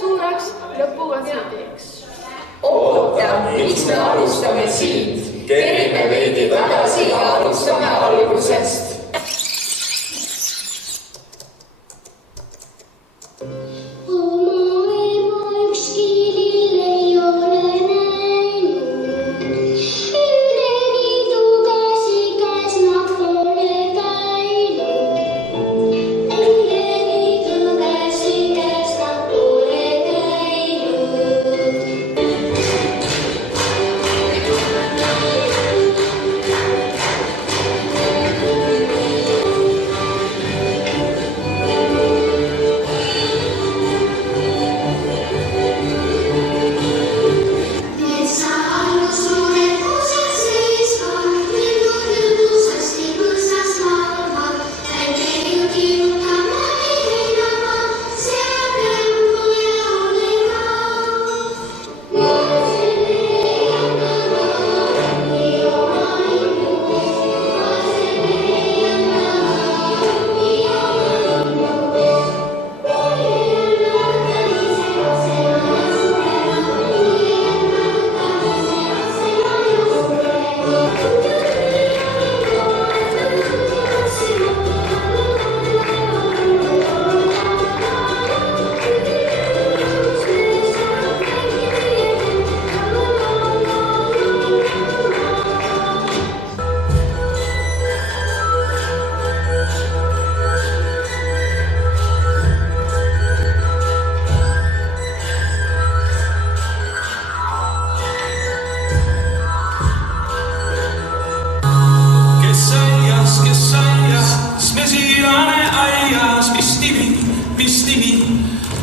suureks lõpukontserdiks. Oota, miks me alustame siit? Kerime veidi tagasi ja alustame algusest.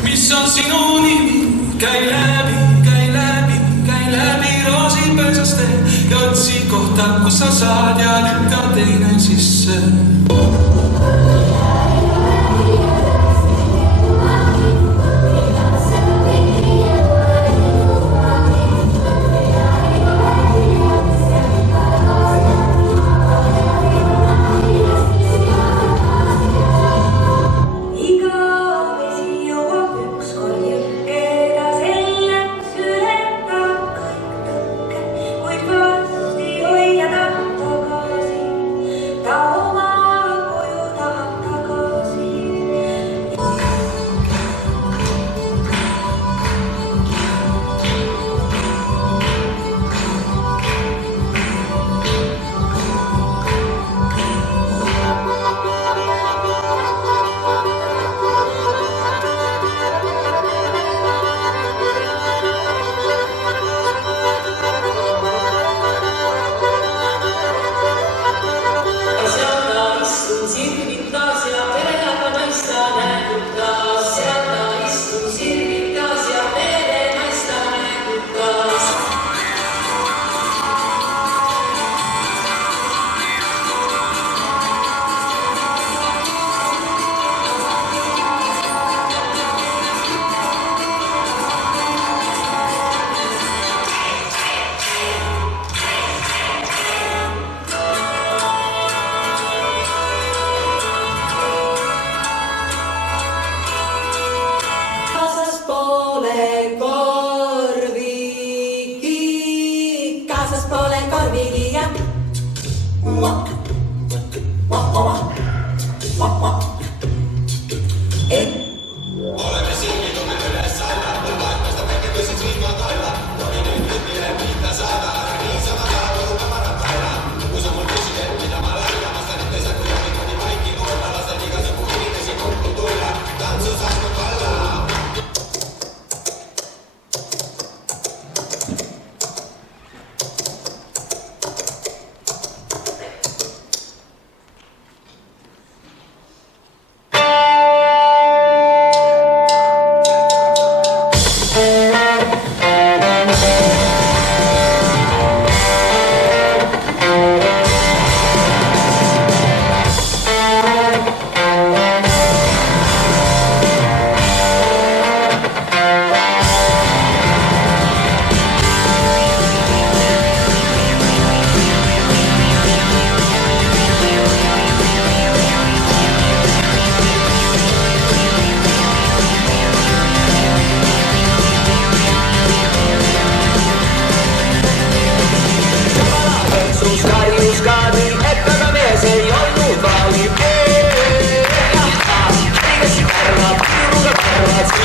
Mis on sinu nimi? Käi läbi roosipesaste ja otsi kohta, kus sa saad ja lükka teine sisse. Oma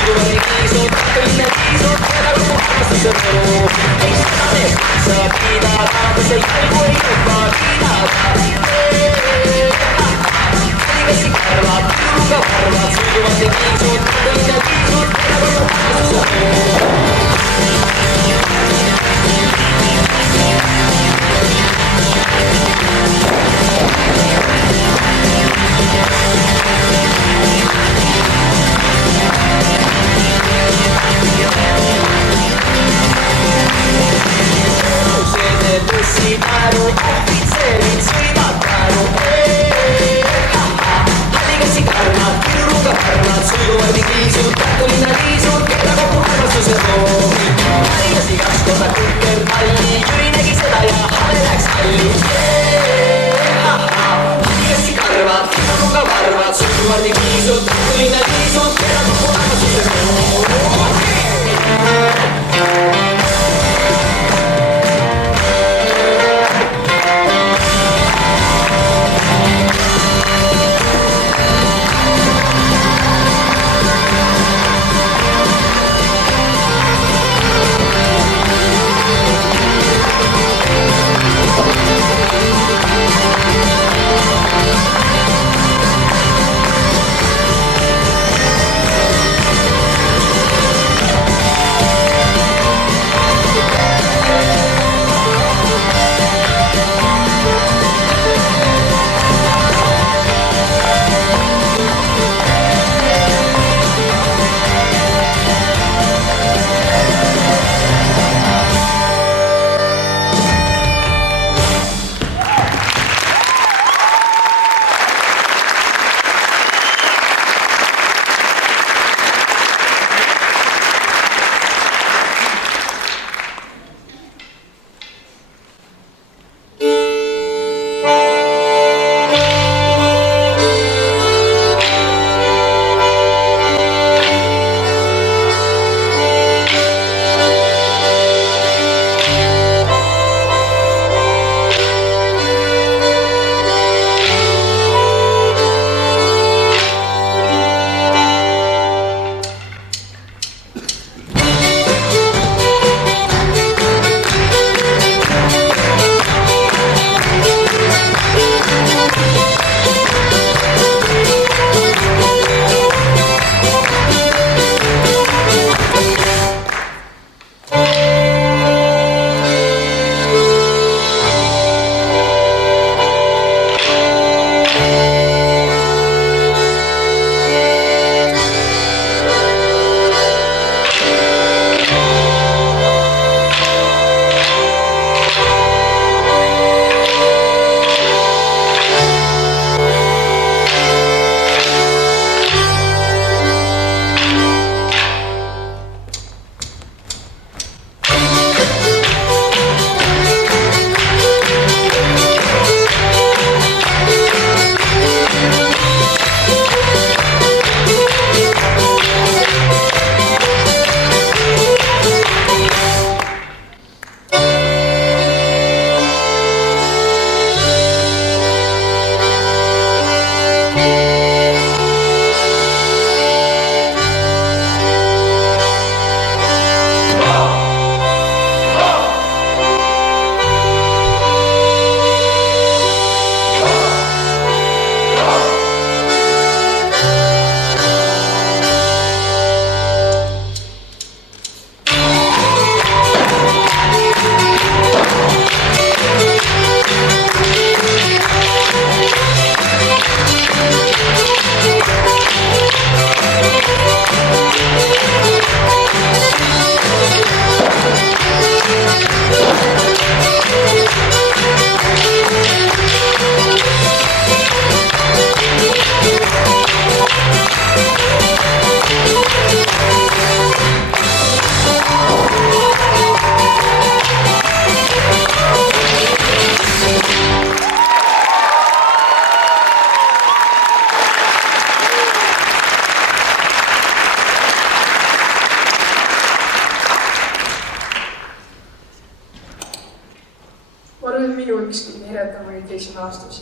sujuvalt nii kiisud, kõnne kiisud, keda kogu armastuse mõru. Ei seda meest saab pidada, kus ei jalgu ei juba pidada. Kõigesi karvad, turuga varvad, sujuvalt nii kiisud, kõnne kiisud, keda kogu armastuse mõru. Businaru, ohvitserid sõivad naru. Hallikassi karnad, turuga karnad, sujuvalt nii kiisud, Tartulinna liisud, keda kogu armastuse roovi. Hallikassi kaks korda kõrker palli, Jüri nägi seda ja hale läks halli. Hallikassi karvad, turuga varvad, sujuvalt nii kiisud, Tartulinna liisud, keda kogu armastuse roovi.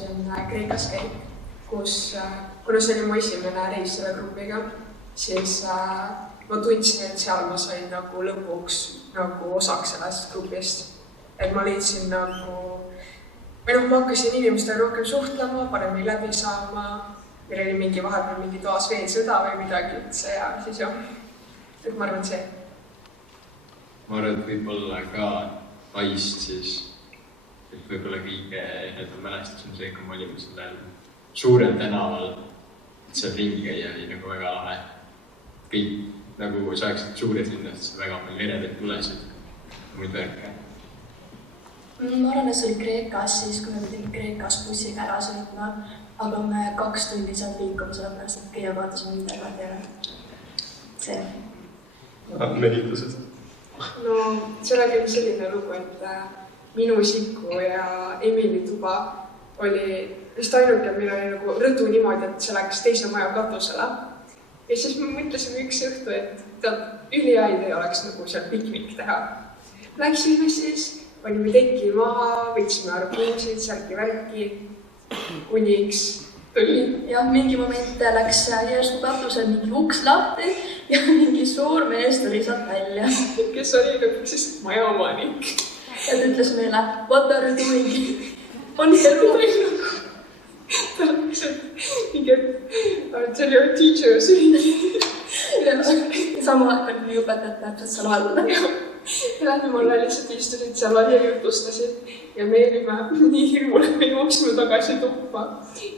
esimene Kreekas käik, kuna see oli mu esimene reis selle grupiga siis ma tundsin, et seal ma sain nagu lõpuks nagu osaks sellest grupist. Et ma leidsin nagu, või noh, ma hakkasin inimestega rohkem suhtlema, paremini läbi saama, meil oli mingi vahepeal mingi toas veel sõda või midagi üldse ja siis jah, et ma arvan see. Ma arvan, et võib-olla ka Aist siis, et võib-olla kõige mälestus on see, kui me olime sellel suurel tänaval, et seal ringi käia oli nagu väga lahe. Kõik nagu saaksid suures linnast väga palju eredaid tulesid, muid värke. Ma arvan, et see oli Kreekas siis, kui me pidime Kreekas bussiga ära sõitma, aga me 2 tundi seal liikuma sellepärast, et kõige vaatasime midagi teile. See. Meditused. No, seal oli selline lugu, et minu Siku ja Emili tuba oli vist ainuke, meil oli nagu rõdu niimoodi, et see läks teise maja katusele. Ja siis me mõtlesime üks õhtu, et üliaid ei oleks nagu seal piknik teha. Läksime siis, panime teki maha, võtsime arbuusid, särki värki, kuniks tuli. Ja mingi moment läks järsku katusel mingi uks lahti ja mingi suur mees tuli sealt välja. Kes oli lõpuks siis maja omanik. Ja ta ütles meile, what are you doing? On elu. Ta läks, et mingi, tell your teachers. Samal aeg oli õpetajad täpselt seal alla. Ja mulle lihtsalt istusid seal ja jutustasid ja me olime nii hirmule, me jooksime tagasi tuppa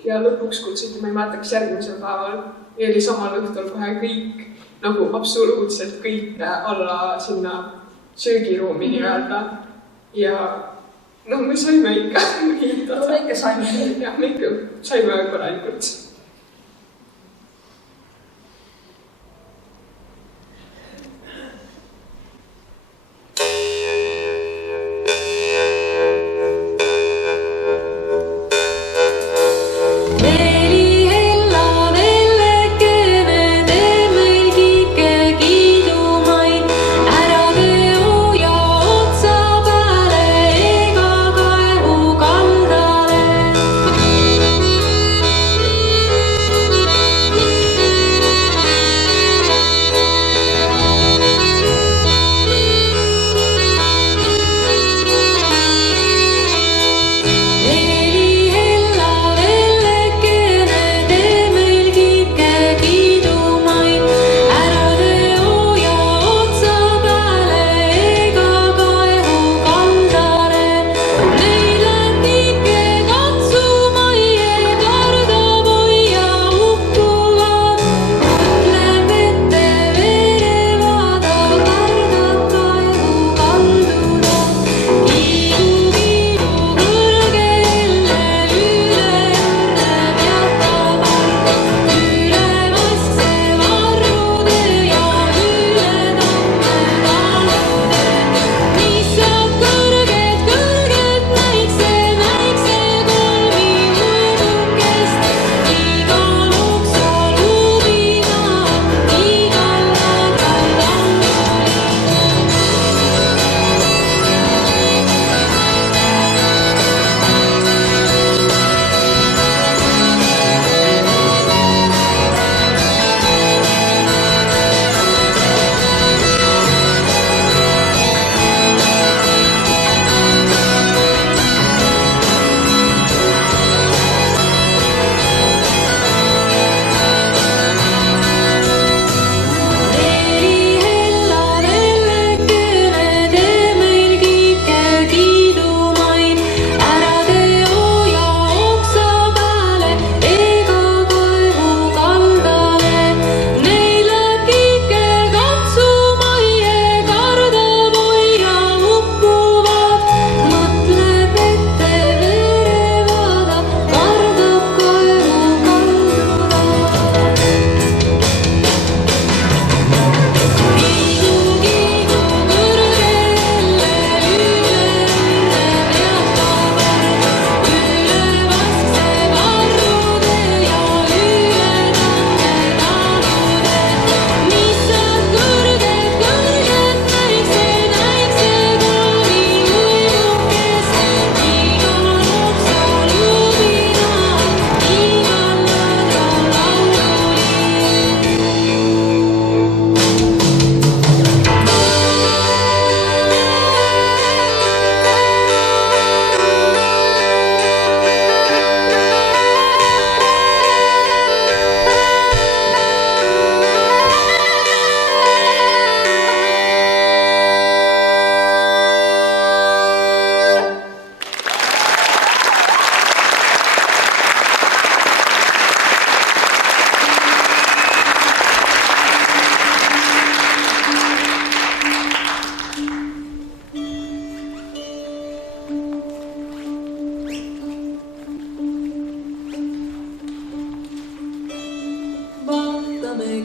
ja lõpuks kutsiti, ma ei mäleta, kas järgmisel päeval ja oli samal õhtul kohe kõik, nagu absoluutselt kõik alla sinna söögiruumi nii-öelda ja no me saime ikka No me ikka saime. Ja me ikka saime korralikult.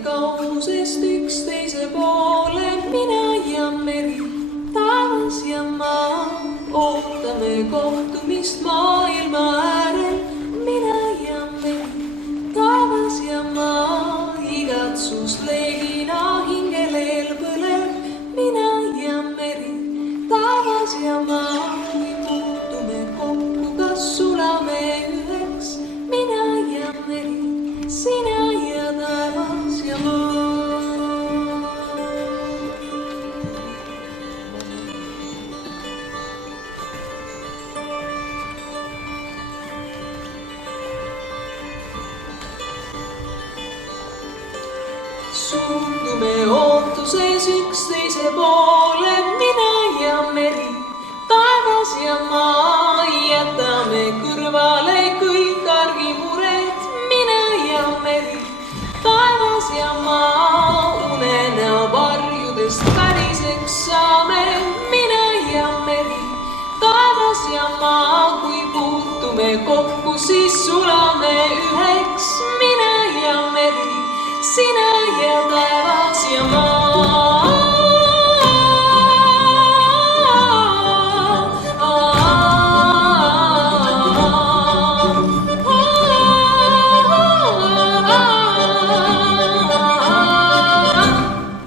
kaugusest üksteise poole, mina ja meri, taevas ja maa. Ootame kohtumist maailma äärel, mina ja meri, taevas ja maa. Igatsus leegina hingeleel põleb, mina ja meri, taevas ja maa. Kui puutume kokku, kas sulame üheks, mina ja meri, sina ja taevas ja maa. Suundume ootuses üksteise poole, mina ja meri, taevas ja maa. Jätame kõrvale kõik argimured, mina ja meri, taevas ja maa. Unenäo varjudest päriseks saame, mina ja meri, taevas ja maa. Kui puutume kokku, siis sulame üheks, mina ja meri, sina ja taevas ja maa.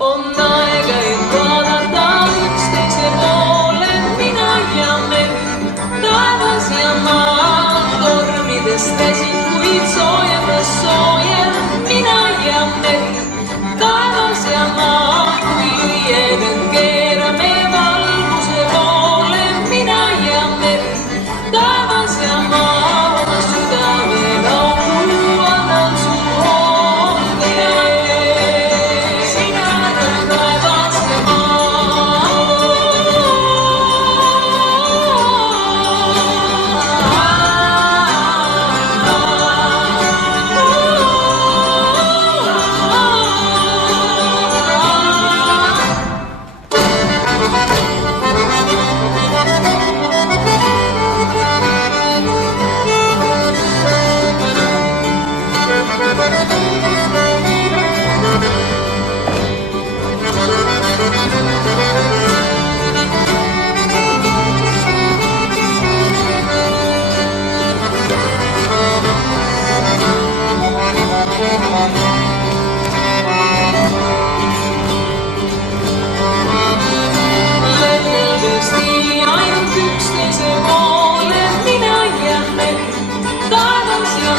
On aega, et vaadata üksteise poole, mina ja meri, taevas ja maa. Tormidest käsin, kuid soojemas soojem, mina ja meri, taevas ja maa. Kui õieden keerame valguse poole, mina ja meri, taevas ja maa. Südame laulu annan su hoolde, sina ja taevas ja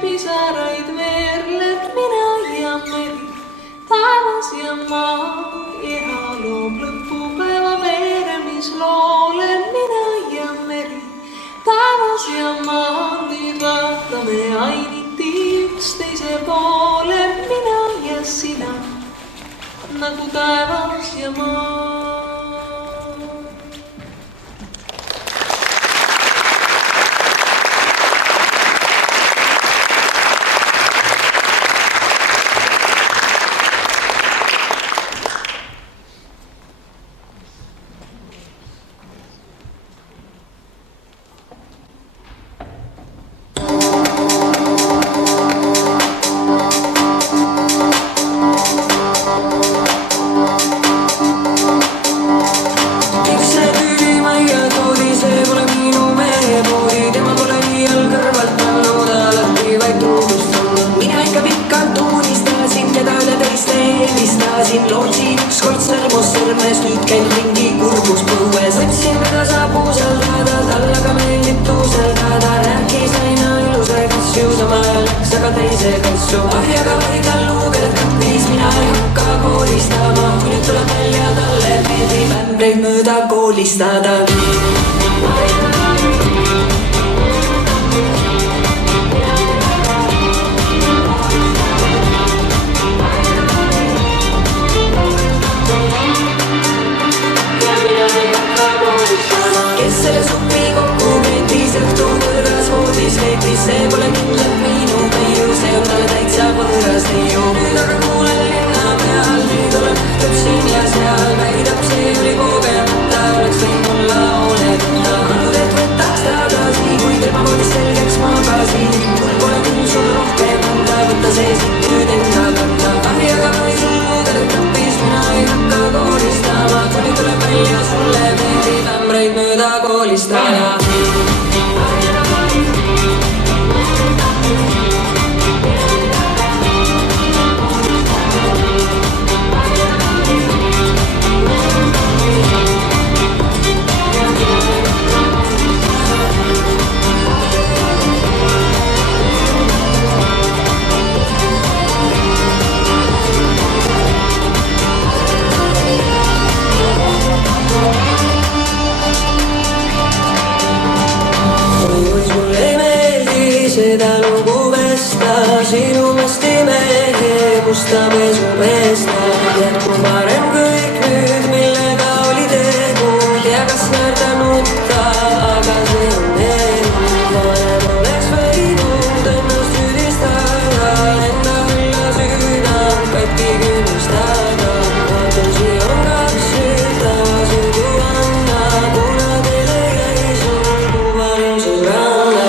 pisaraid veerleb, mina ja meri, taevas ja maa. Iha loob lõpupäeva veeremisloole, mina ja meri, taevas ja maa. Nüüd vaatame ainiti üksteise poole, mina ja sina, nagu taevas ja maa. asju, samal ajal läks aga teise kassu. ahjaga vaid all luugelet kappis, mina ei hakka koolistama. kui nüüd tuleb välja, talle meeldib ämbreid mööda koolistada. kes selle supi kokku keetis, õhtu võõras voodis veetis, see pole kindlalt minu peiu, see on talle täitsa võõras neiu. nüüd aga kuulen linna peal, nüüd olen nähtud siin ja seal, väidab see oli kogemata, oleks võinud olla hoolemata. annud, et võtaks tagasi, kui tema voodis selgeks magasin. mul pole küll sul rohkem anda, võta see siit nüüd enda kanda. ahjaga või sul luugelet tappis, mina ei hakka koolistama. kui nüüd tuleb välja, sulle meeldib ämbreid mööda koolistada. seda lugu vesta, sinu mesti mehe musta pesu pesta. jätku parem kõik nüüd, millega oli tegu, tea kas naerda nutta, aga see on elu. varem oleks võinud ennast süüdistada, enda õlla südant katki künnustada. kaotusi on kaks südama sõidu anna, kuna teile jäi sul kuvaline sõbranna.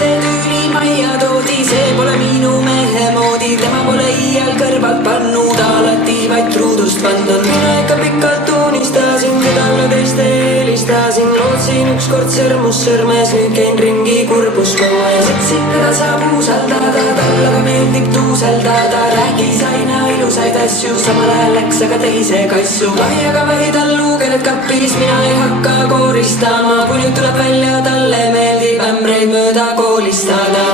see tüüli majja toodi, see pole minu mehe moodi, tema pole iial kõrvalt pannud, alati vaid truudust pandud. mina ikka pikalt unistasin, teda üle teiste eelistasin, lootsin ükskord sõrmus sõrmes, nüüd käin ringi kurbus kõues. ütlesin, teda saab usaldada, talle aga meeldib tuuseldada, räägis aina ilusaid asju, samal ajal läks aga teise kassu. ahjaga vahi tal luugelet kappis, mina ei hakka kooristama, kui nüüd tuleb välja, talle meeldib ämbreid mööda koolistada.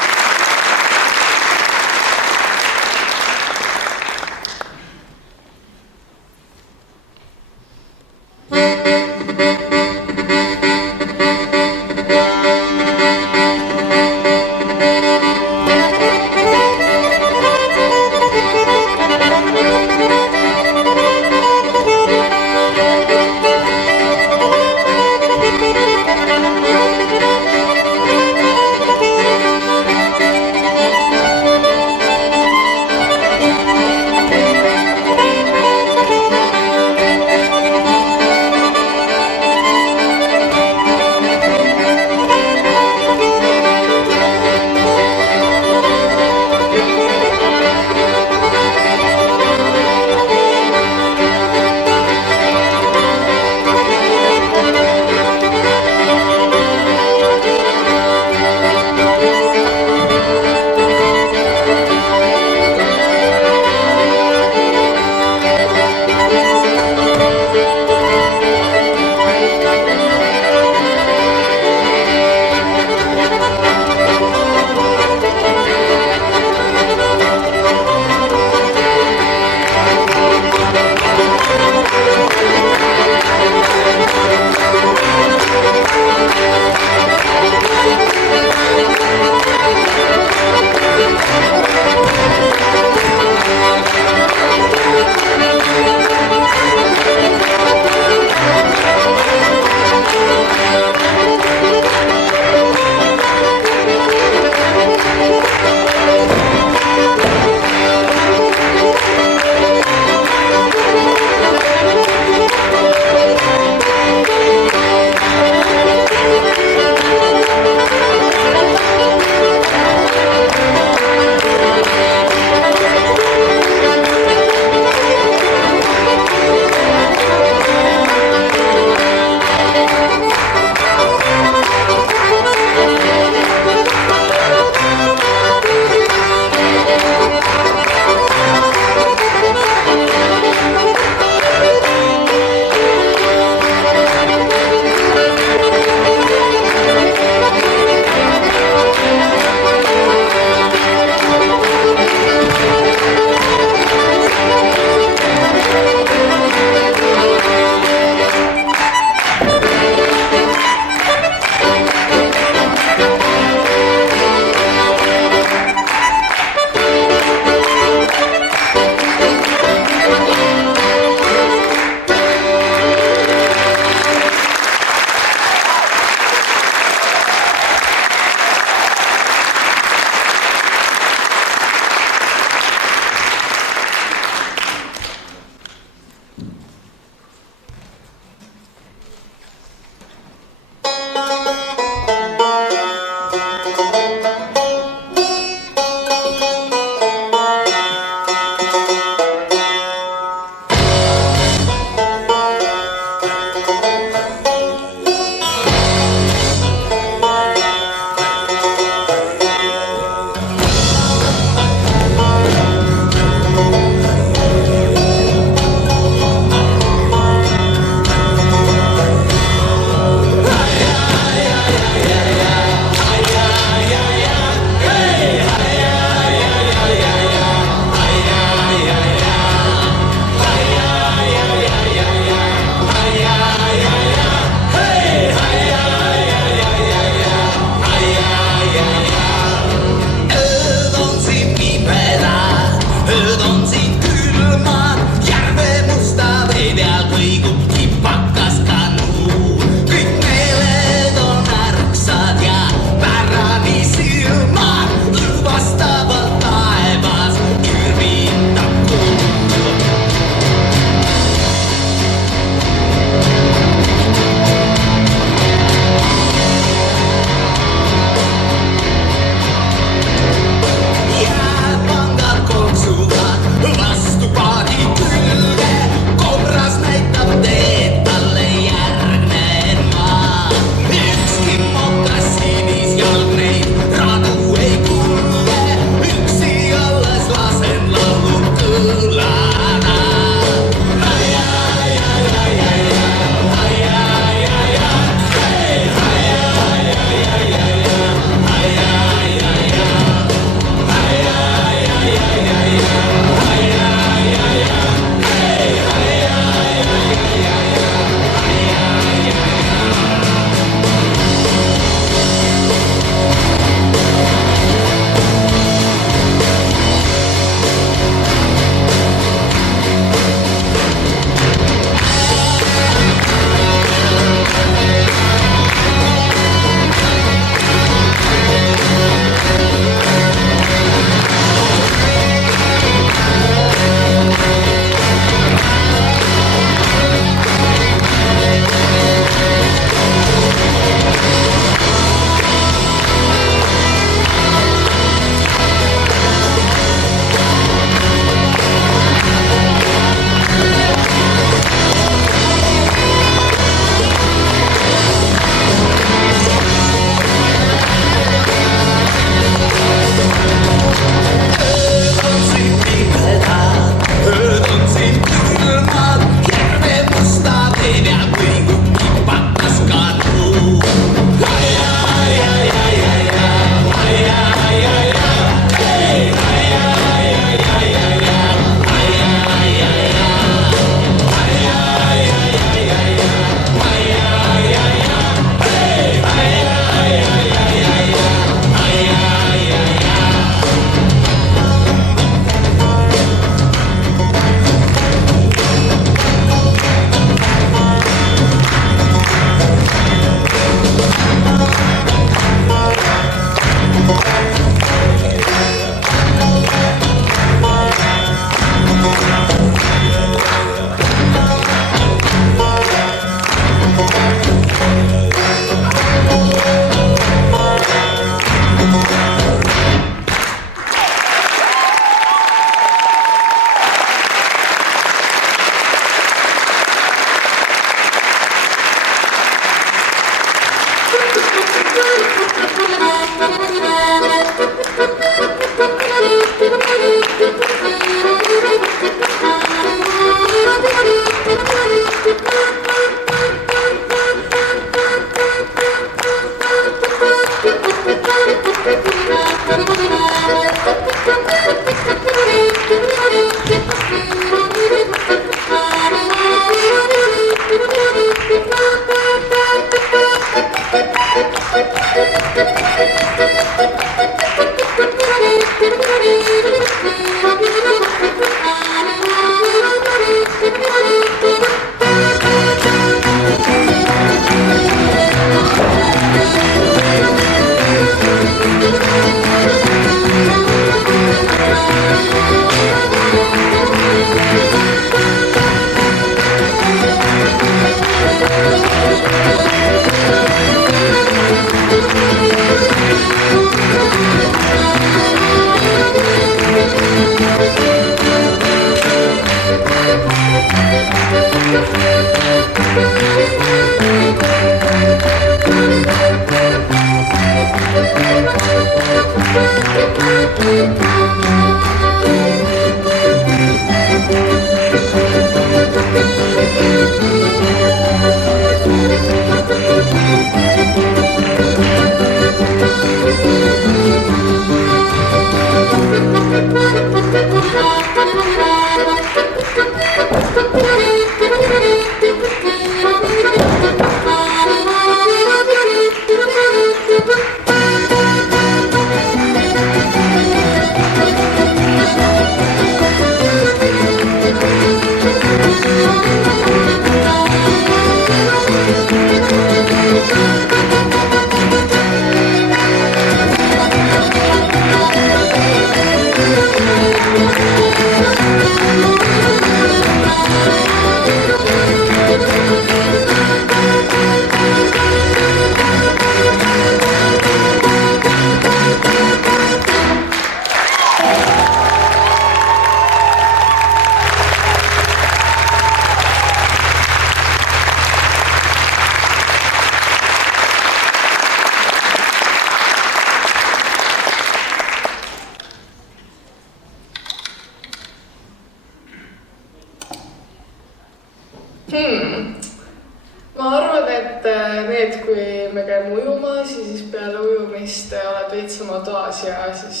Ma arvan, et need, kui me käime ujumas ja siis peale ujumist oled veits oma toas ja siis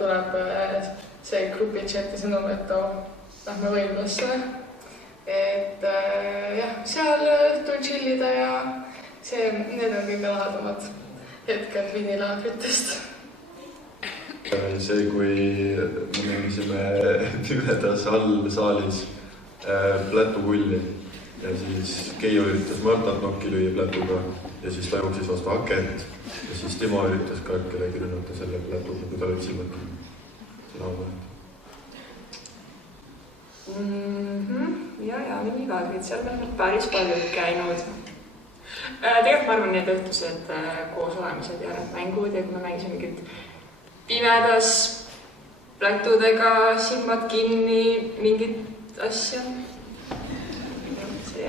tuleb see grupi chati sõnum, et lähme võimlasse. Et jah, seal õhtul chillida ja need on kõige lahedamad hetked vinilaagritest. See, kui me mängisime pimedas all saalis plätupulli ja siis Keijo üritas Martat nokki lüüa plätuga ja siis ta jooksis vastu akent ja siis Timo üritas ka kellegi rünnata selle plätuga, kui ta olid silmad sõna omalt. Ja vinilaagrid, seal me oleme päris palju käinud. Tegelikult ma arvan, need õhtused koos olemised ja need mängud ja kui me mängisime mingid pimedas plätudega, silmad kinni, mingit asja. See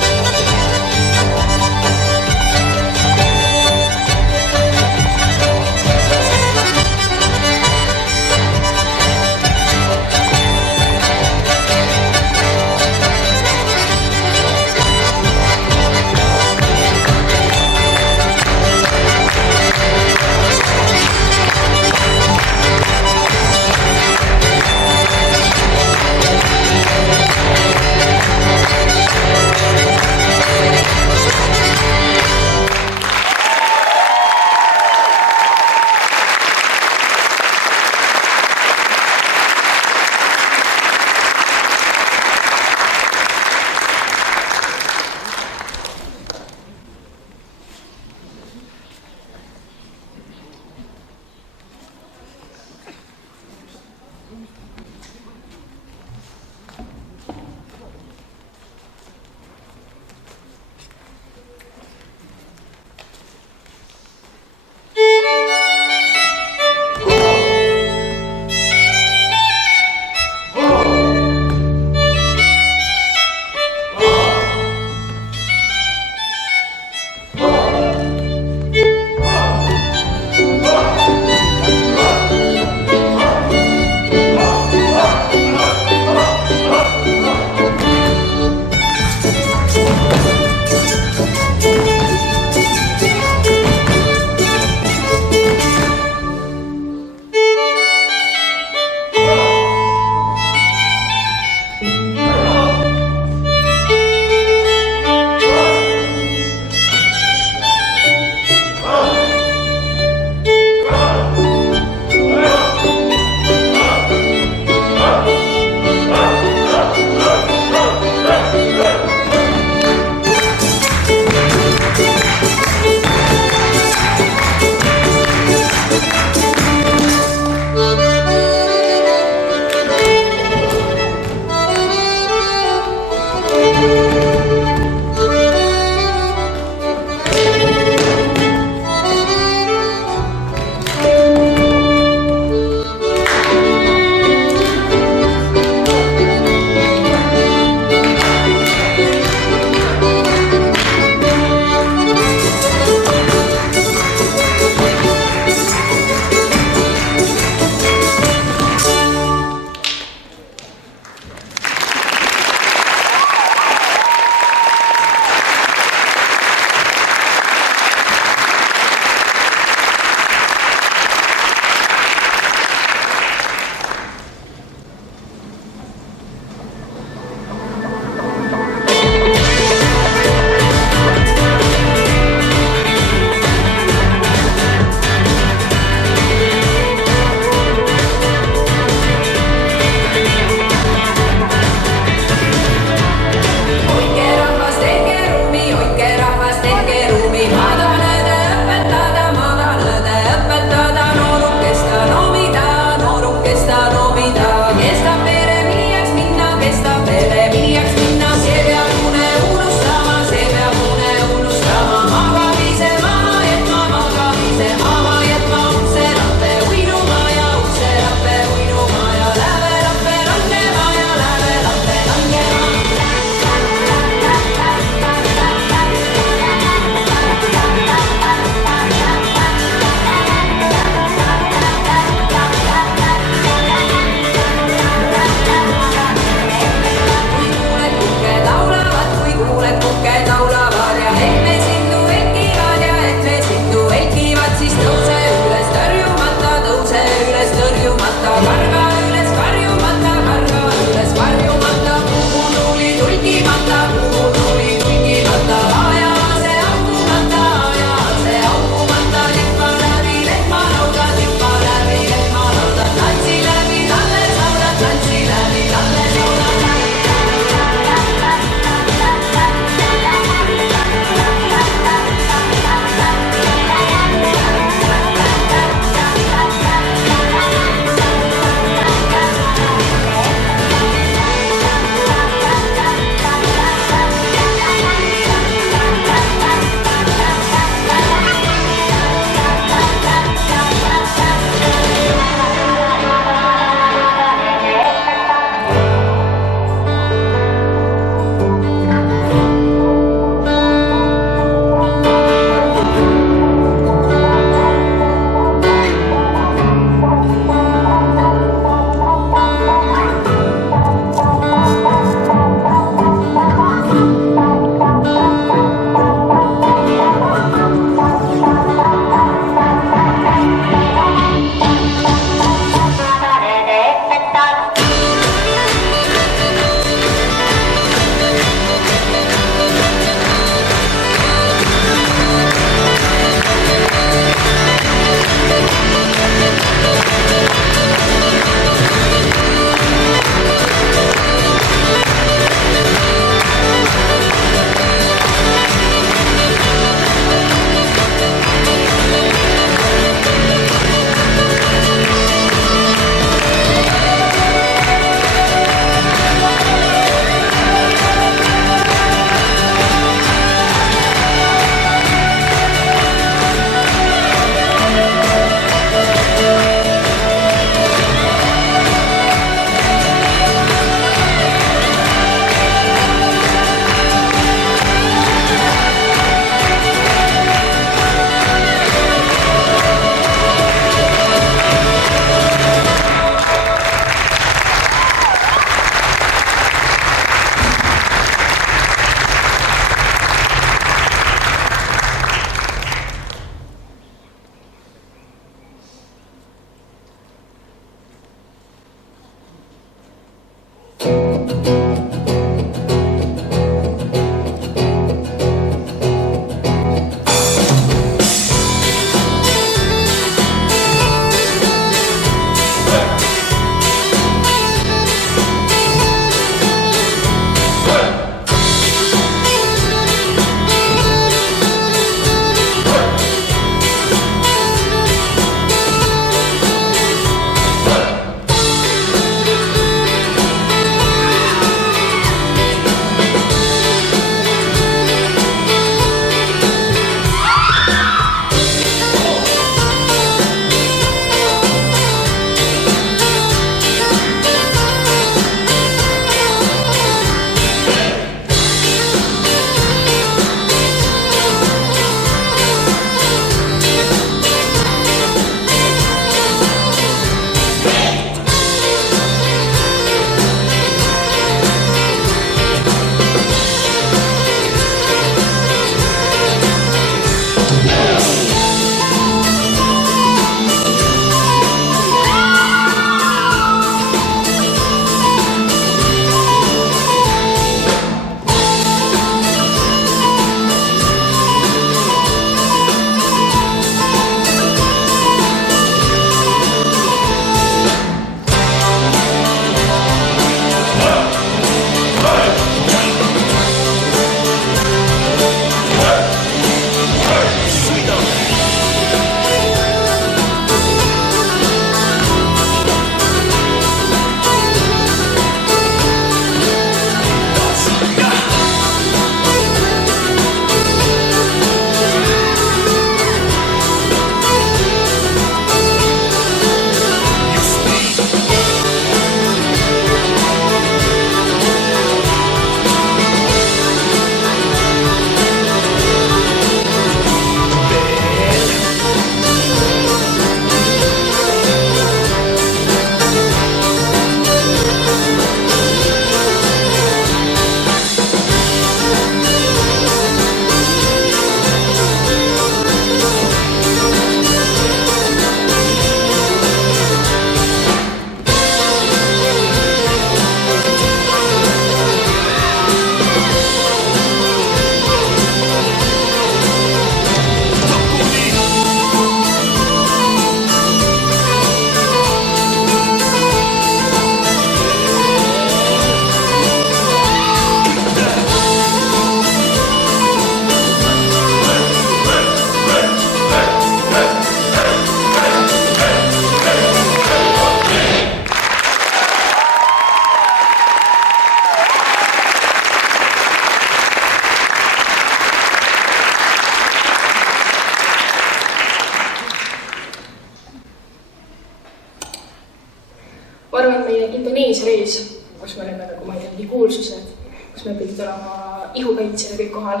ihukaitsjad ja kõik kohal.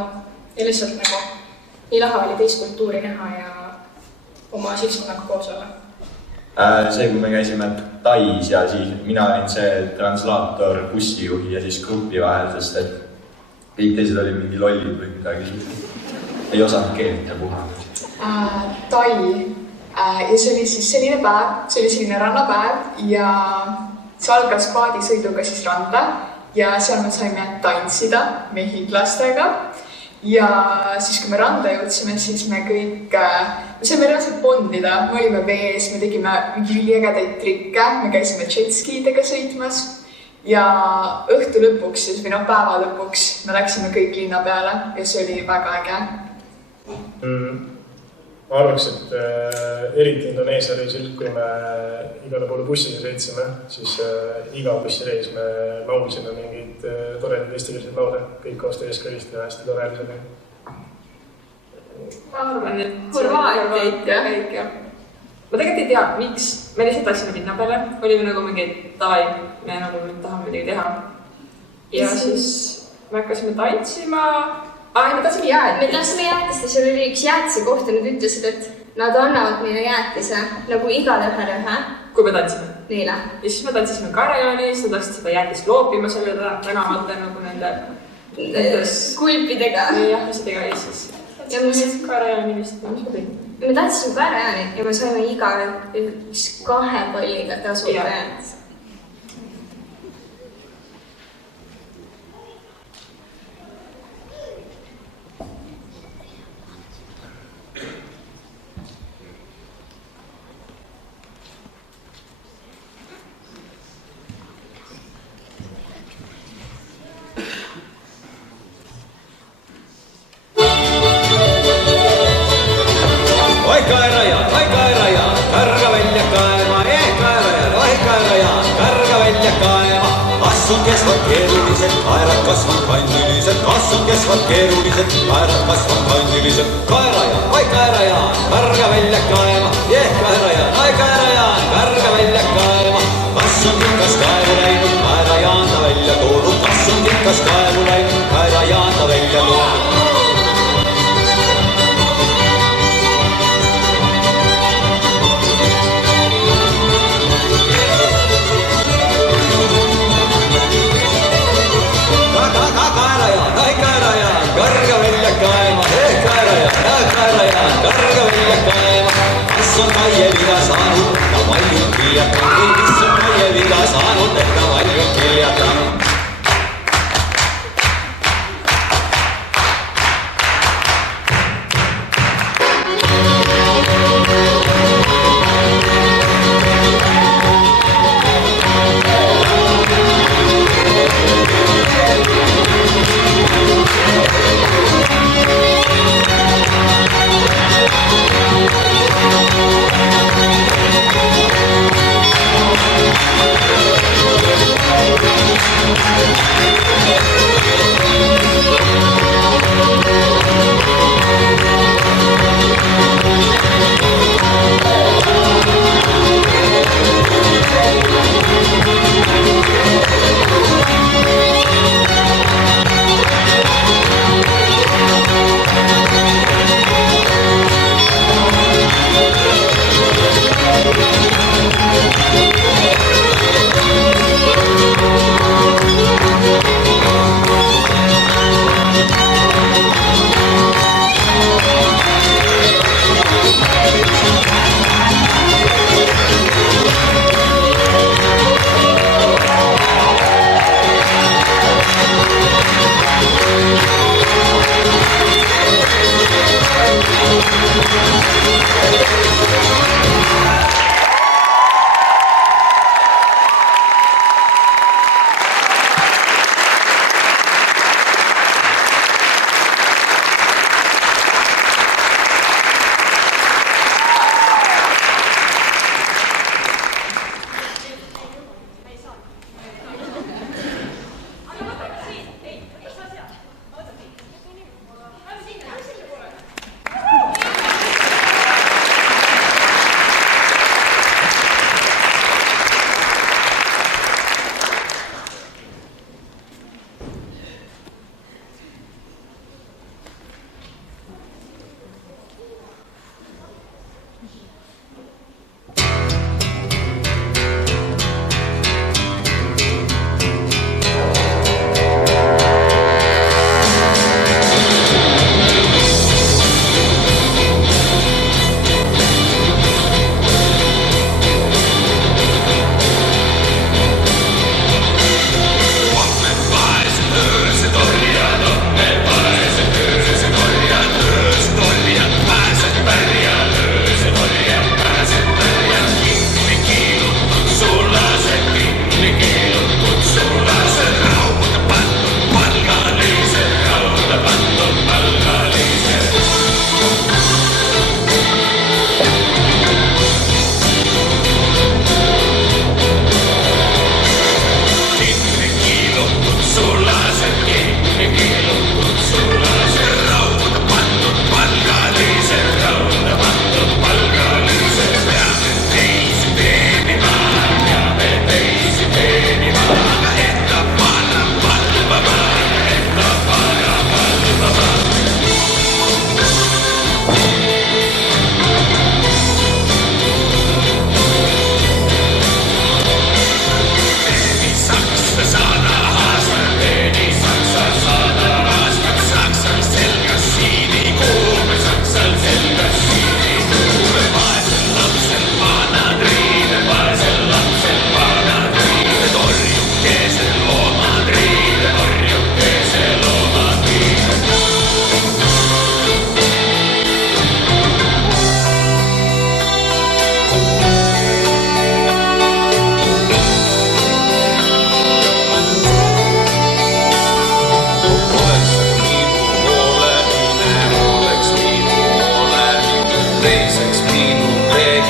Ja lihtsalt nagu nii lahe oli teist kultuuri näha ja oma seltskonnaga koos olla. See, kui me käisime Tais ja siis mina olin see translaator bussijuhi ja siis grupi vahel, sest et kõik teised olid mingi lollid või midagi. Ei osanud keelt ja puhanud. Tai. Ja see oli siis selline päev, see oli selline rannapäev ja see algas paadisõiduga siis randa ja seal me saime tantsida mehhiklastega. Ja siis, kui me randa jõudsime, siis me kõik, me saime reaalselt bondida, me olime vees, me tegime mingi üliägedaid trikke, me käisime jetskiidega sõitmas ja õhtu lõpuks, siis või päeva lõpuks me läksime kõik linna peale ja see oli väga äge. Ma arvaks, et eriti Indoneesia reisil, kui me igale poole bussiga sõitsime, siis iga bussireis me laulsime mingeid toredaid eestikeelseid laule, kõik koos teeskõlist ja hästi tore oli selle. Ma arvan, et Horvaatia kõik jah. Ma tegelikult ei tea, miks me lihtsalt tahtsime linna peale, olime nagu mingi davai, me nagu tahame midagi teha. Ja siis me hakkasime tantsima. Me tahtsime jäätist. Me tahtsime jäätist ja seal oli üks jäätise koht ja nad ütlesid, et nad annavad meile jäätise nagu igale ühele ühe. Kui me tantsime? Neile. Ja siis me tantsisime Karajaanis, nad läksid seda jäätist loopima selle tänavate nagu nende kulpidega. Jah, asidega ja siis tantsisime Karajaani vist. Mis me tegime? Me tantsisime Karajaani ja me saime iga üks 2 palliga tasuta jäätist. Kasvavad keerulised, kaerad kasvavad kandilised, kasvavad keerulised, kaerad kasvavad kandilised. Kaerajaan, oi kaerajaan, karga välja kaema, kaerajaan, oi kaerajaan, karga välja kaema. Kas on kikas kaevu läinud, kaerajaan ta välja toonud, kas on kikas kaevu läinud, kaerajaan ta välja toonud. Karga välja kaema, kaerajaan, karga välja kaema. Kas on kaie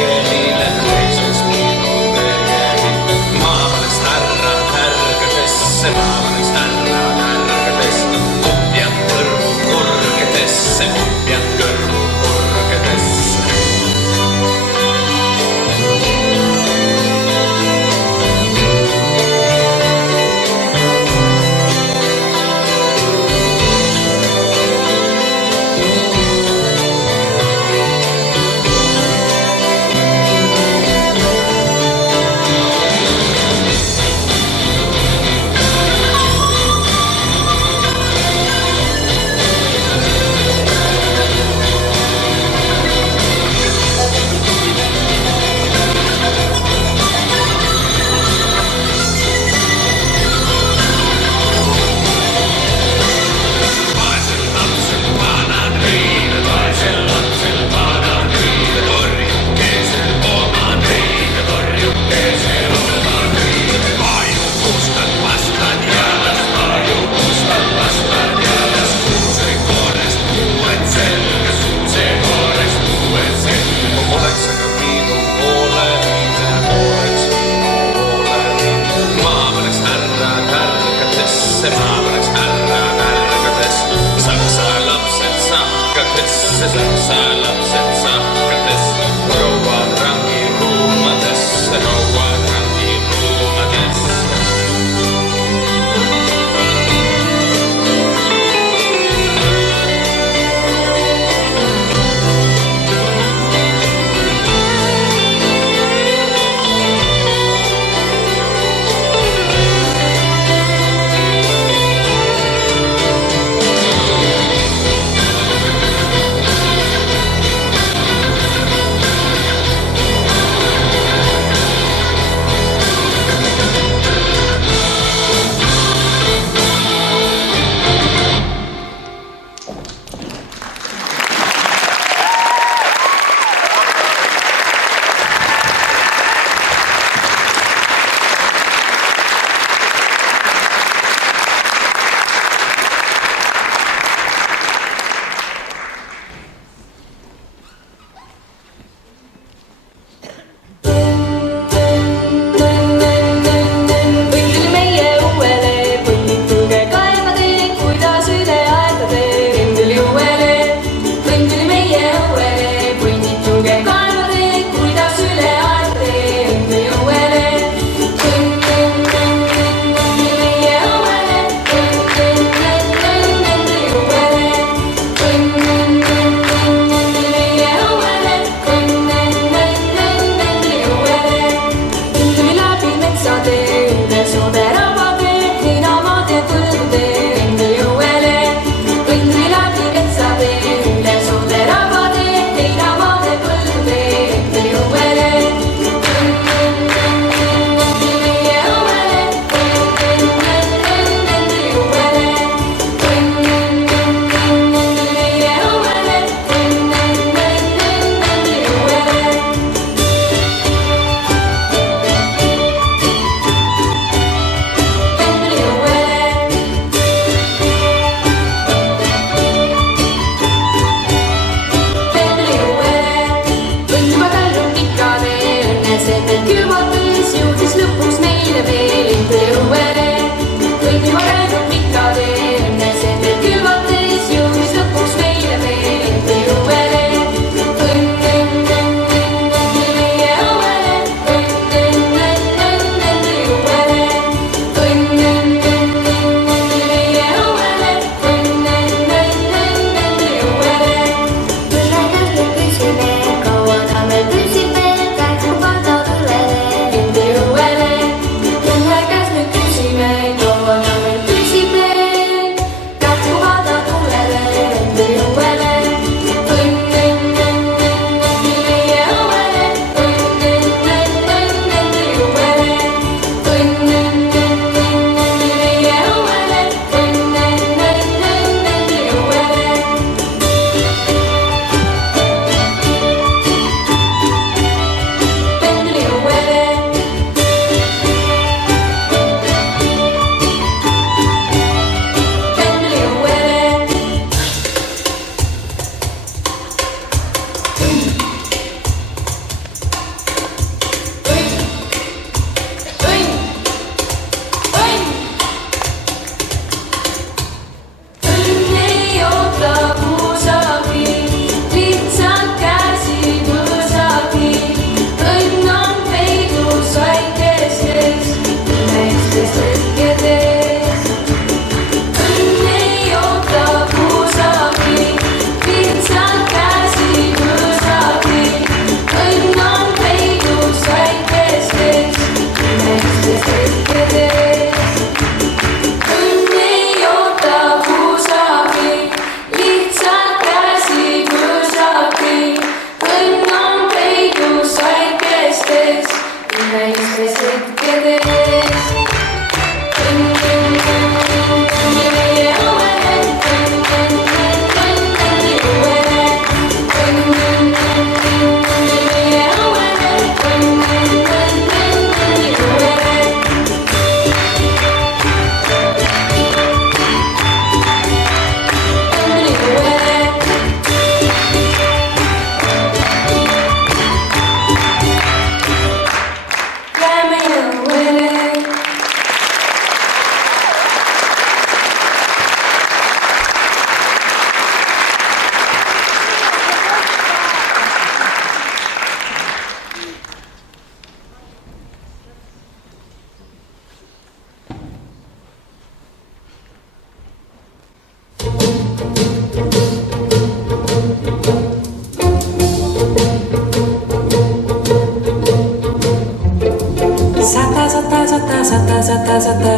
peegelile seisus minu peegelil. Ma paneks härra härgadesse, ma paneks härra härgadesse, upjan kõrvu kurgedesse, upjan kõrvu kurgedesse.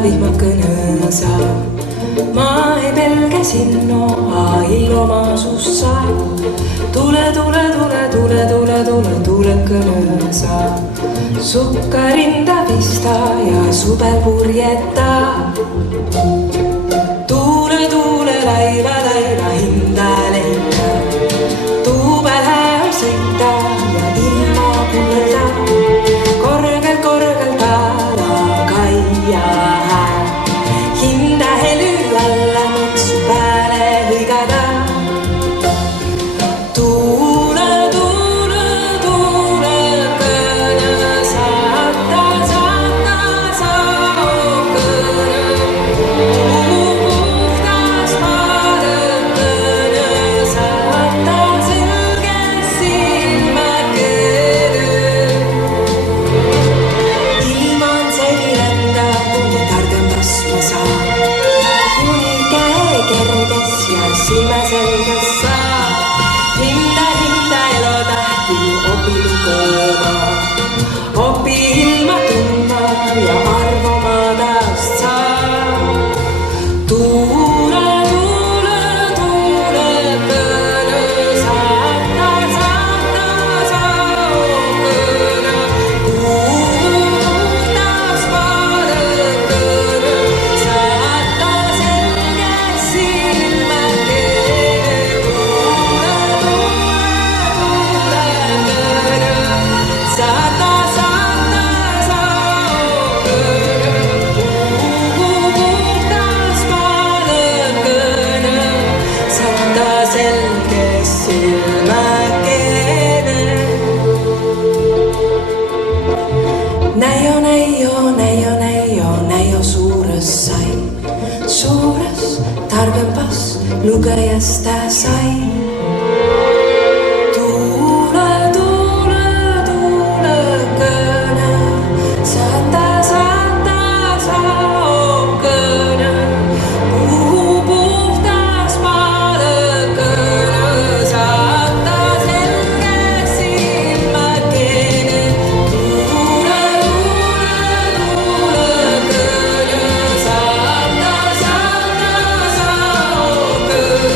vihmakõne sa. Ma ei pelge sinna ilma sust sa. Tule, tule, tule, tule, tule, tule, tule kõne sa. Sukka rinda pista ja suvel purjeta. Tuule, tuule, laiva, laiva, hinda leida. Tuubele on sõita ja ilma kuulda. Korgel, korgel taala kaia. Hinda hely alla maksu pääle hõigada. Tuule, tuule, tuule kõne saata, saata, saata kõne. Puhtas maale kõne saata selge silmakene. Ilm on selilenda, kuni targem kasva saa. Kuni käe kerges ja silme selges saa. Hinda, hinda elu tähti opi lugema. Opi ilma tundma ja arvama taast saa. Tuule, tuule, tuule kõne saata, saata, saata kõne. Puhtas maale kõne saata selge silmakene. Tuule, tuule, tuule kõne saata, saata, saata kõne. Puhtas maale kõne saata selge silmakene. Näio, näio, näio, näio, näio suures sai. Suures targempas lugejast ta sai. Tuule, tuule, tuule kõne saata, saata, saata kõne. Puhtas maale kõne saata selge silmakene. Tuule, tuule, tuule kõne saata, saata, saata kõne.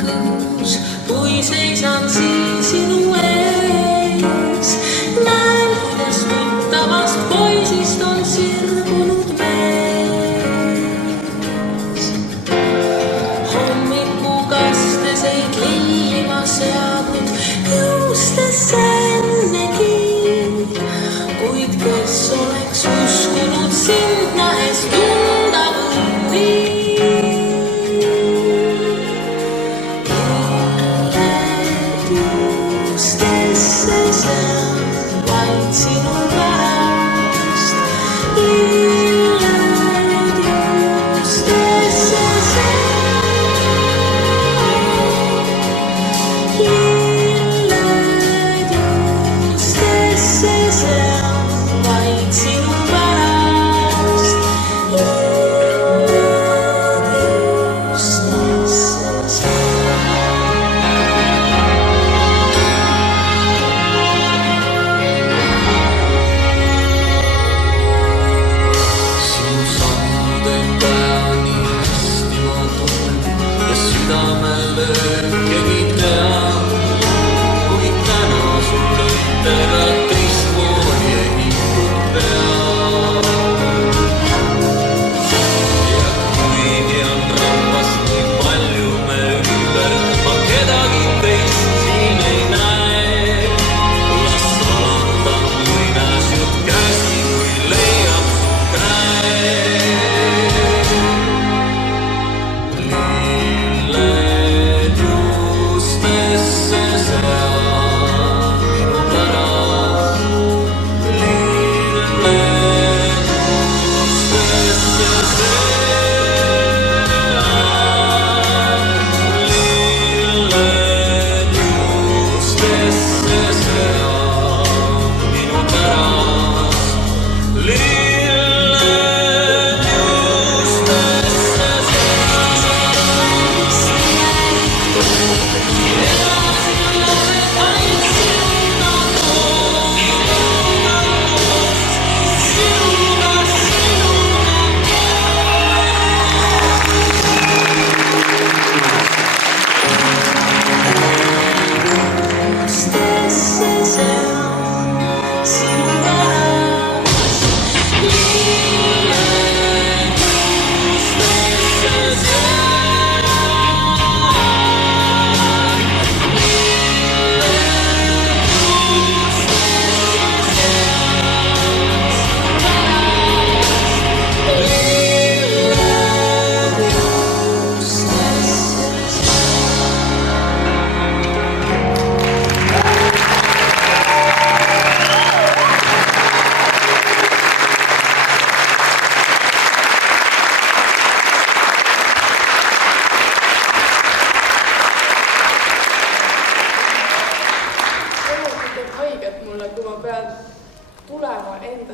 kõhus, kui seisan siin sinu ees. Näen, kuidas tuttavast poisist on sirgunud mees. Hommikukastseid liima seadnud juustesse ennegi, kuid kes oleks uskunud sind nähes tunda võndi. Vaid sinu pärast lilled juustesse lilled juustesse vaid sinu pärast lilled juustesse.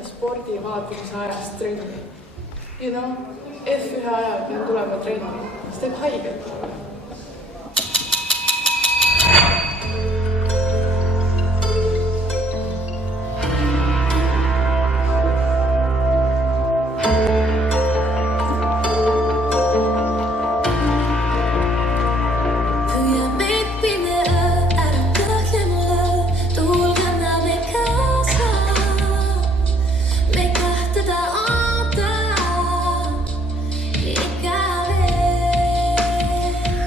spordivaatamise ajast trenni. You know, F1 ajal pean tulema trenni, see teeb haiget. Ikka veel.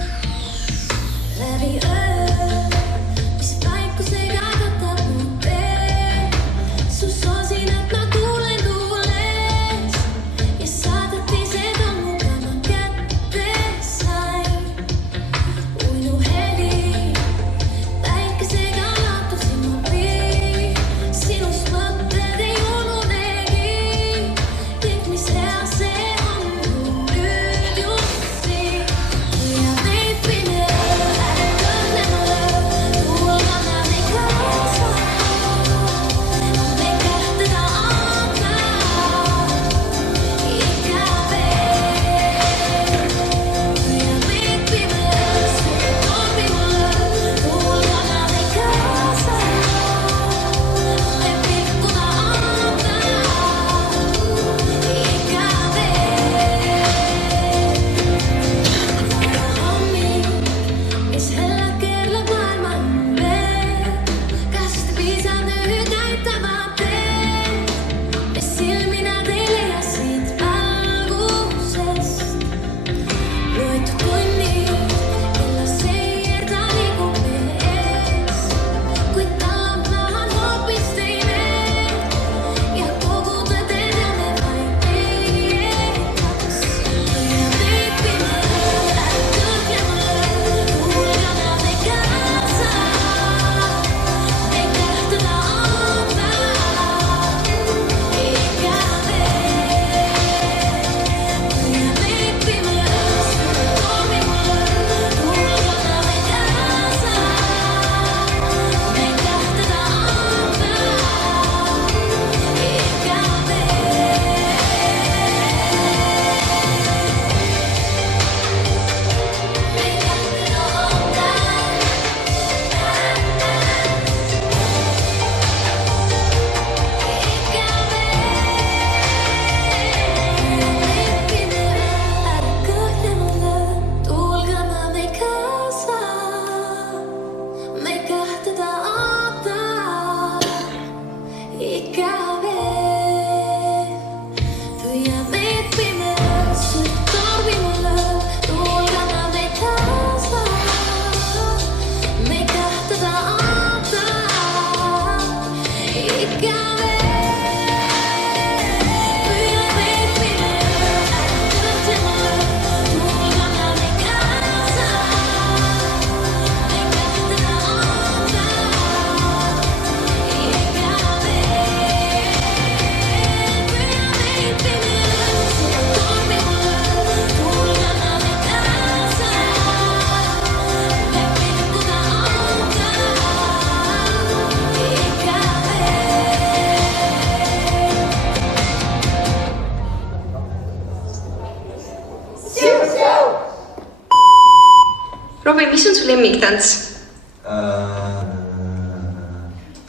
lemmiktants?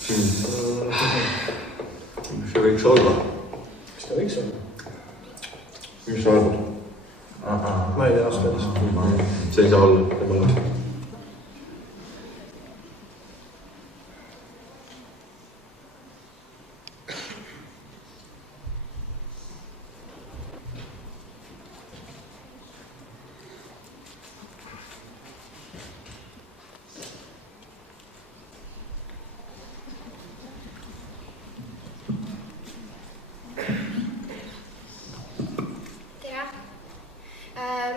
Mis see võiks olla? Mis ta võiks olla? Mis sa arvad? Ma ei tea, ausalt. See ei saa olla, jumala.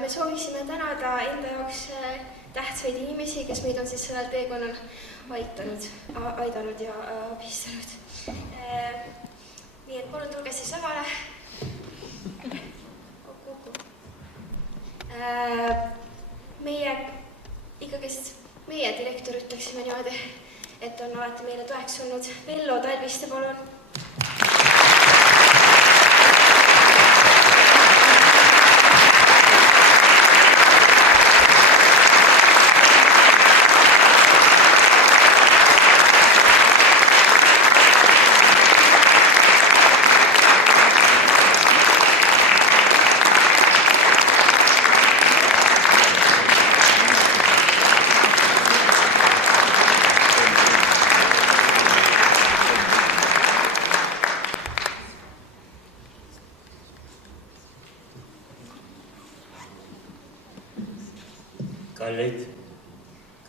Me sooviksime tänada enda jaoks tähtsaid inimesi, kes meid on siis sellel teekonnal aidanud ja abistanud. Nii et palun tulge siis lavale. Meie direktor ütleksime niimoodi, et on alati meile toeks olnud. Vello Talviste, palun.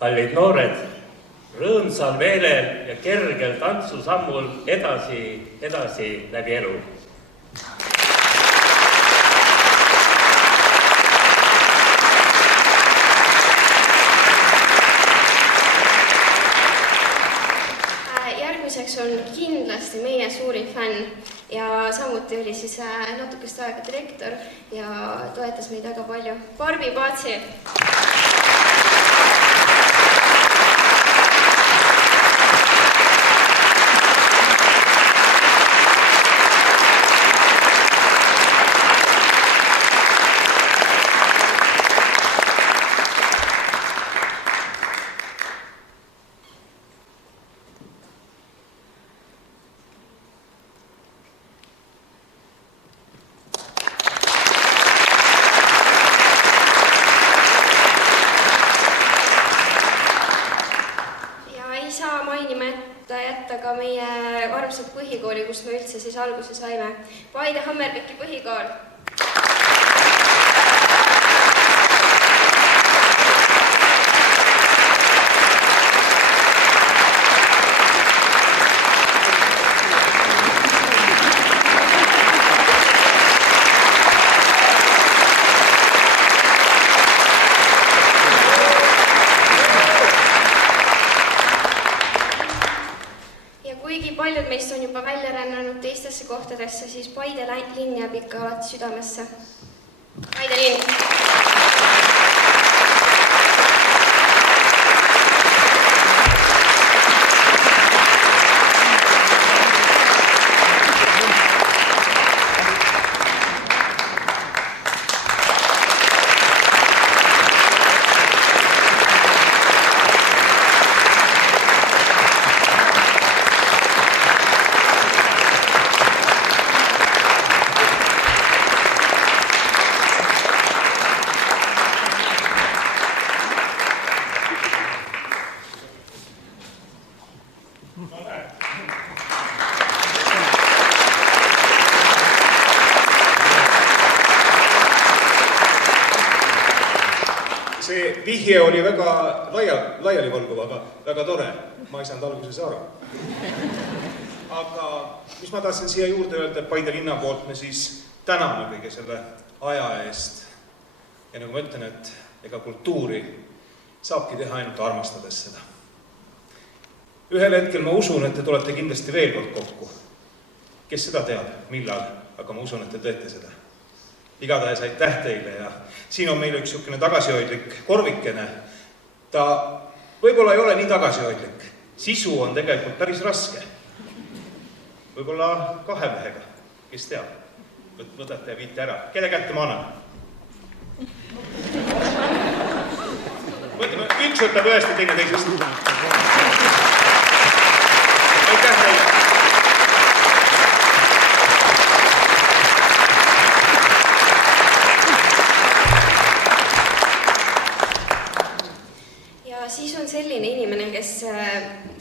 Kallid noored, rõõmsal meelel ja kergel tantsusammul edasi läbi elu. Järgmiseks on kindlasti meie suurim fänn ja samuti oli siis natukest aega direktor ja toetas meid väga palju. Barbi Paatsi! Meie armsat põhikooli, kust me üldse siis alguse saime. Paide Hammerbecki põhikool. Paljud meist on juba välja rännanud teistesse kohtadesse, siis Paide linn jääb ikka alati südamesse. Paide linn! See vihje oli väga laialivalguv, aga väga tore. Ma ei saanud alguses aru. Aga mis ma tahtsin siia juurde öelda, Paide linna poolt me siis täname kõige selle aja eest. Ja nagu ma ütlen, et ega kultuuri saabki teha ainult armastades seda. Ühel hetkel ma usun, et te tulete kindlasti veel kord kokku. Kes seda teab, millal, aga ma usun, et te teete seda. Igatahes aitäh teile ja siin on meil üks niisugune tagasihoidlik korvikene. Ta võib-olla ei ole nii tagasihoidlik. Sisu on tegelikult päris raske. Võib-olla 2 mehega, kes teab. Võtate ja viite ära. Kelle kätte ma annan? Mõtleme, üks võtab ühest ja teine teisest. Aitäh teile! Ja siis on selline inimene, kes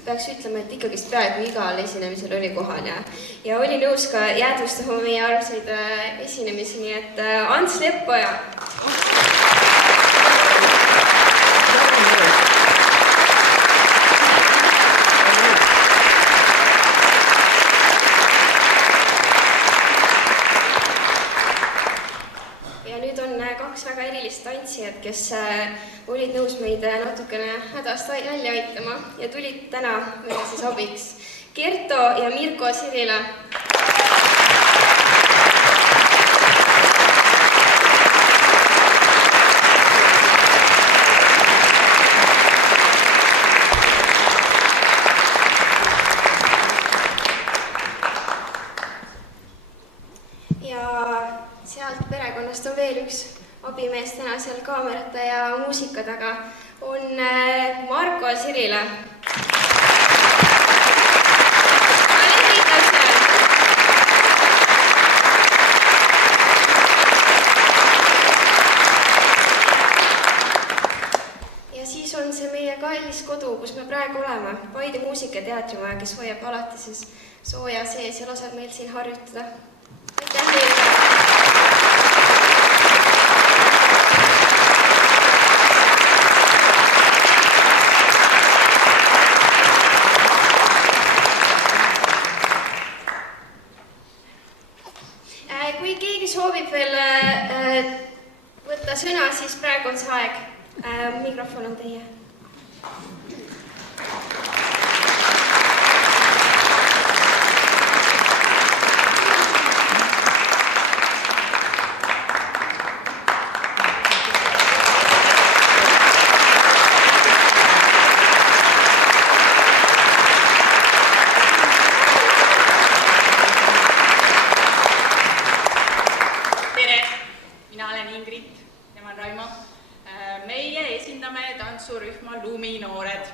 peaks ütlema, et ikkagist peaaegu igal esinemisel oli kohal ja oli nõus ka jäädvustama meie armsaid esinemisi, nii et Ants Leppoja. Ja nüüd on kaks väga erilist tantsijat, kes olid nõus meid natukene hädast välja aitama ja tulid täna meile siis abiks. Kerto ja Mirko Sirila. Ja sealt perekonnast on veel üks abimees täna seal kaamerate ja muusika taga, on Marko Sirila. Ja siis on see meie kallis kodu, kus me praegu oleme, Paide Muusika- ja Teatrimaja, kes hoiab alati siis sooja sees ja laseb meil siin harjutada. Aitäh meile! Kui keegi soovib veel võtta sõna, siis praegu on see aeg. Mikrofon on teie. Tantsurühma Luminoored.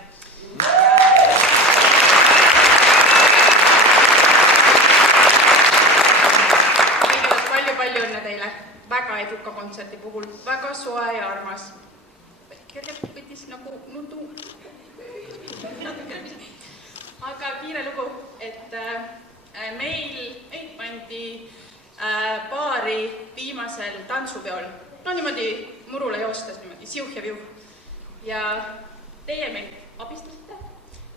Kõigepealt palju õnne teile väga eduka kontserti puhul, väga soe ja armas. Kergelt võttis nagu nundu. Aga kiire lugu, et meil pandi paari viimasel tantsupeol, no niimoodi murule joostes, niimoodi siuh ja viuh. Ja teie meid abistasite,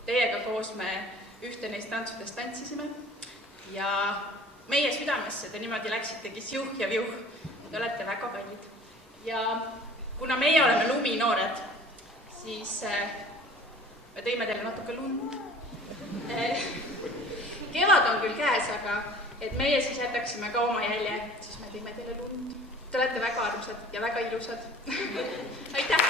teiega koos me ühte neist tantsudest tantsisime ja meie südamesse te niimoodi läksitegi siuh ja viuh. Te olete väga kallid. Ja kuna meie oleme Luminoored, siis me tõime teile natuke lund. Kevad on küll käes, aga et meie siis jätaksime ka oma jälje, siis me tõime teile lund. Te olete väga armsad ja väga ilusad. Aitäh!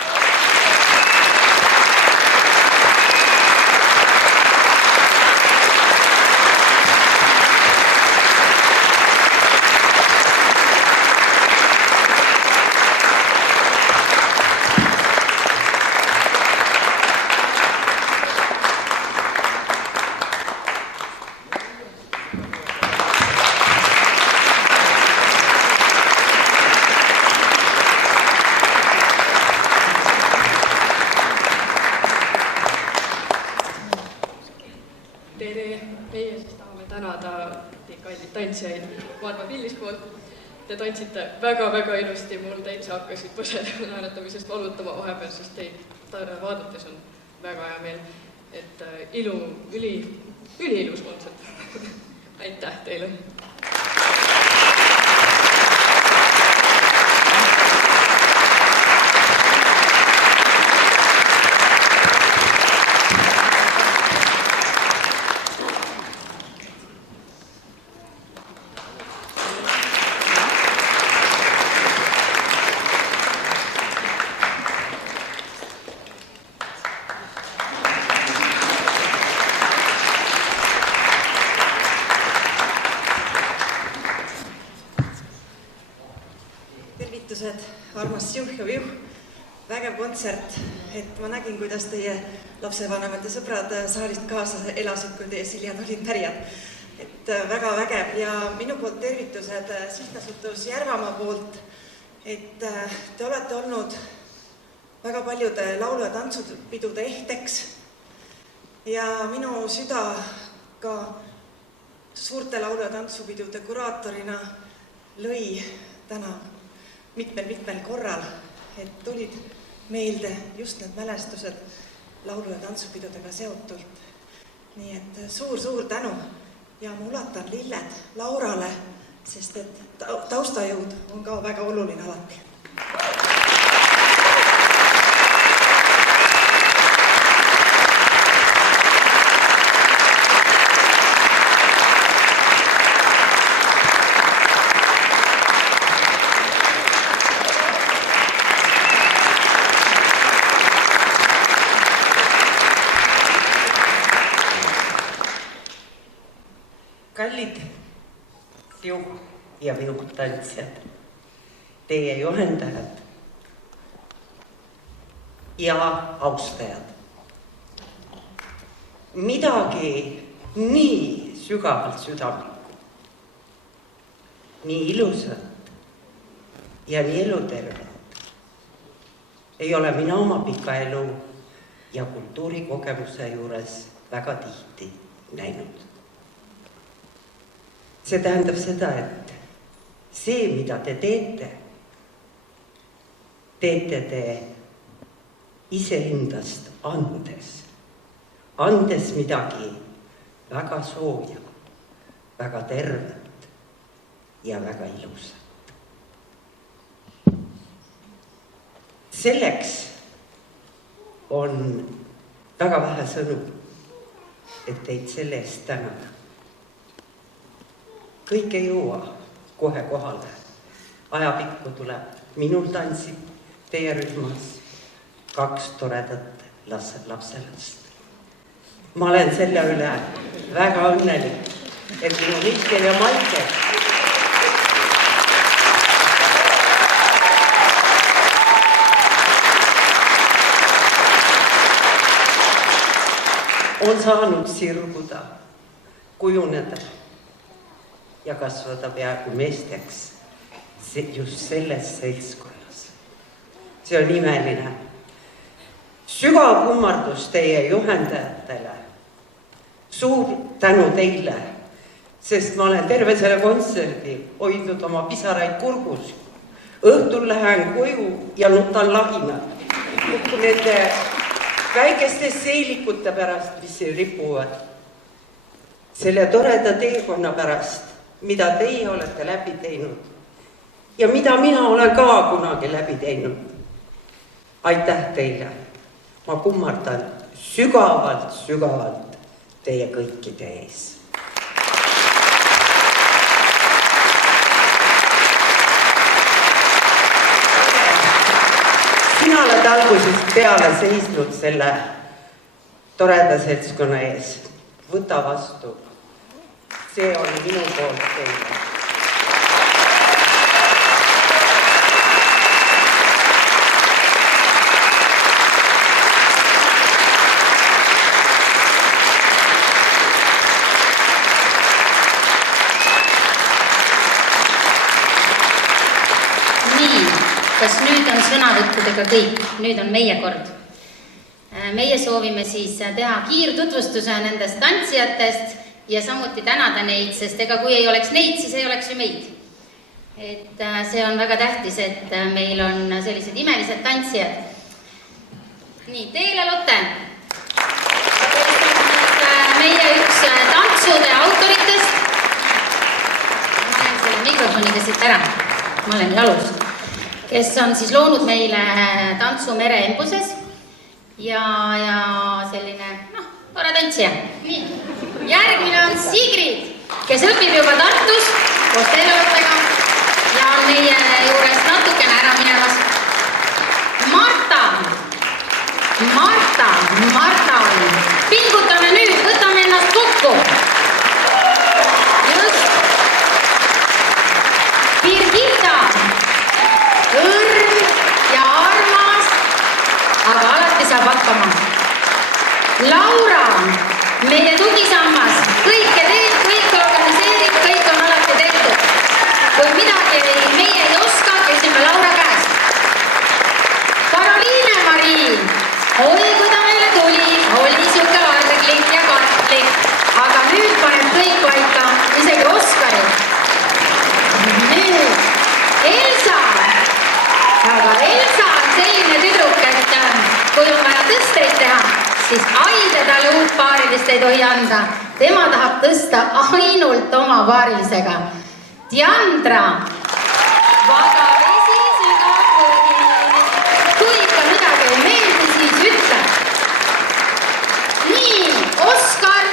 Vaadma Pillis poolt. Te tantsite väga-väga ilusti, mul täitsa hakkasid põsed naeratamisest valutama vahepeal, sest teid vaadates on väga hea meel, et üliilus kontsert. Aitäh teile! Armas siuh ja viuh, vägev kontsert et ma nägin, kuidas teie lapsevanemad ja sõbrad saalist kaasa elasid, kui teie Siljad olid pärjad. Et väga vägev ja minu poolt tervitused sihtasutus Järvamaa poolt, et te olete olnud väga paljude laulu- ja tantsupidude ehteks ja minu süda ka suurte laulu- ja tantsupidude kuraatorina lõi täna mitmel korral, et tulid meelde just need mälestused laulu- ja tantsupidudega seotult. Nii et suur tänu ja ma ulatan lilled Laurale, sest et taustajõud on ka väga oluline alati. Kallid siuh ja viuh tantsijad, teie juhendajad ja austajad. Midagi nii sügavalt südamlikku, nii ilusat ja nii elutervet ei ole mina oma pika elu ja kultuurikogemuse juures väga tihti näinud. See tähendab seda, et see, mida te teete te iseendast andes midagi väga sooja, väga tervet ja väga ilusat. Selleks on väga vähe sõnu, et teid selle eest tänada. Kõik ei jõua kohe kohale. Ajapikku tuleb minul tantsib teie rühmas 2 toredat lapselast. Ma olen selle üle väga õnnelik, et minu Mihkel ja Maike on saanud sirguda, kujuneda ja kasvada peaaegu meesteks just selles seltskonnas. See on imeline. Sügav kummardus teie juhendajatele. Suur tänu teile, sest ma olen terve selle kontserdi hoidnud oma pisaraid kurgus. Õhtul lähen koju ja nutan lahinad. Nende väikeste seelikute pärast, mis siin ripuvad. Selle toreda teekonna pärast, mida teie olete läbi teinud ja mida mina olen ka kunagi läbi teinud. Aitäh teile. Ma kummardan sügavalt teie kõikide ees. Sina oled algusest peale seisnud selle toreda seltskonna ees. Võta vastu. See on minu poolt teile. Nii, kas nüüd on sõnavõttudega kõik? Nüüd on meie kord. Meie soovime siis teha kiirtutvustuse nendest tantsijatest ja samuti tänada neid, sest ega kui ei oleks neid, siis ei oleks ju meid. Et see on väga tähtis, et meil on sellised imelised tantsijad. Nii, teile Lotte. Meie üks tantsude autoritest. Ma olen selle mikrofoniga siit ära. Ma olen jalust. Kes on siis loonud meile tantsu Mere Embuses. Ja selline, tore tantsija. Nii. Järgmine on Sigrid, kes õpib juba Tartus koos teeleõppega ja on meie juurest natukene ära minemas. Marta. Pingutame nüüd, võtame ennast kokku. Just. Birgitta, õrn ja armas, aga alati Laura, meie tugisammas, kõike teeb, kõike organiseerib, kõik on alati tehtud. Kui midagi meie ei oska, küsime Laura käest. Karoliine Marii, oi kui ta meile tuli, oli siuke arglik ja katlik, aga nüüd paneb kõik paika, isegi Oskari. Nüüd Elsa, aga Elsa on selline tüdruk, et kui on vaja tõsteid teha, siis Aide talle uut paarilist ei tohi anda. Tema tahab tõsta ainult oma paarilisega. Diandra, vaga vesi sügab põgi. Kui ikka midagi ei meeldi, siis ütle. Nii, Oskar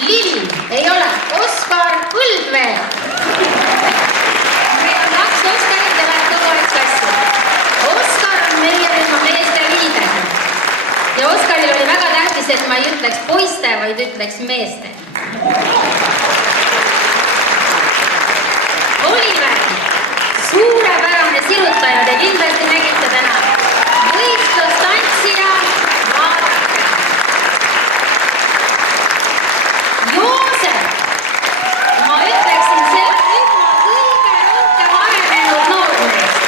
Livi, ei ole, Oskar Põldvee. Meil on 2 Oskarit ja läheb kogu aeg sassi. Oskar on meie rühma meeste liider. Ja Oskaril oli väga tähtis, et ma ei ütleks poiste, vaid ütleks meeste. Oliver, suurepärane sirutaja, te kindlasti nägite täna. Võistlustantsija, vaadake. Joosep, ma ütleksin selle rühma kõige rohkem arenenud noormeest.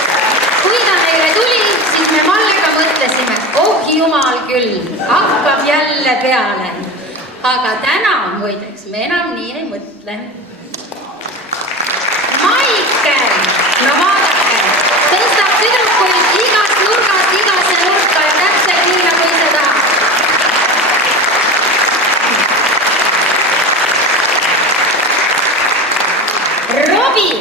Kui ta meile tuli, siis me Mallega mõtlesime, oh jumal küll, hakkab jälle peale. Aga täna, muideks, me enam nii ei mõtle. Maikel, no vaadake, tõstab tüdrukuid igast nurgast igasse nurka ja täpselt nii, nagu ise tahab. Robin,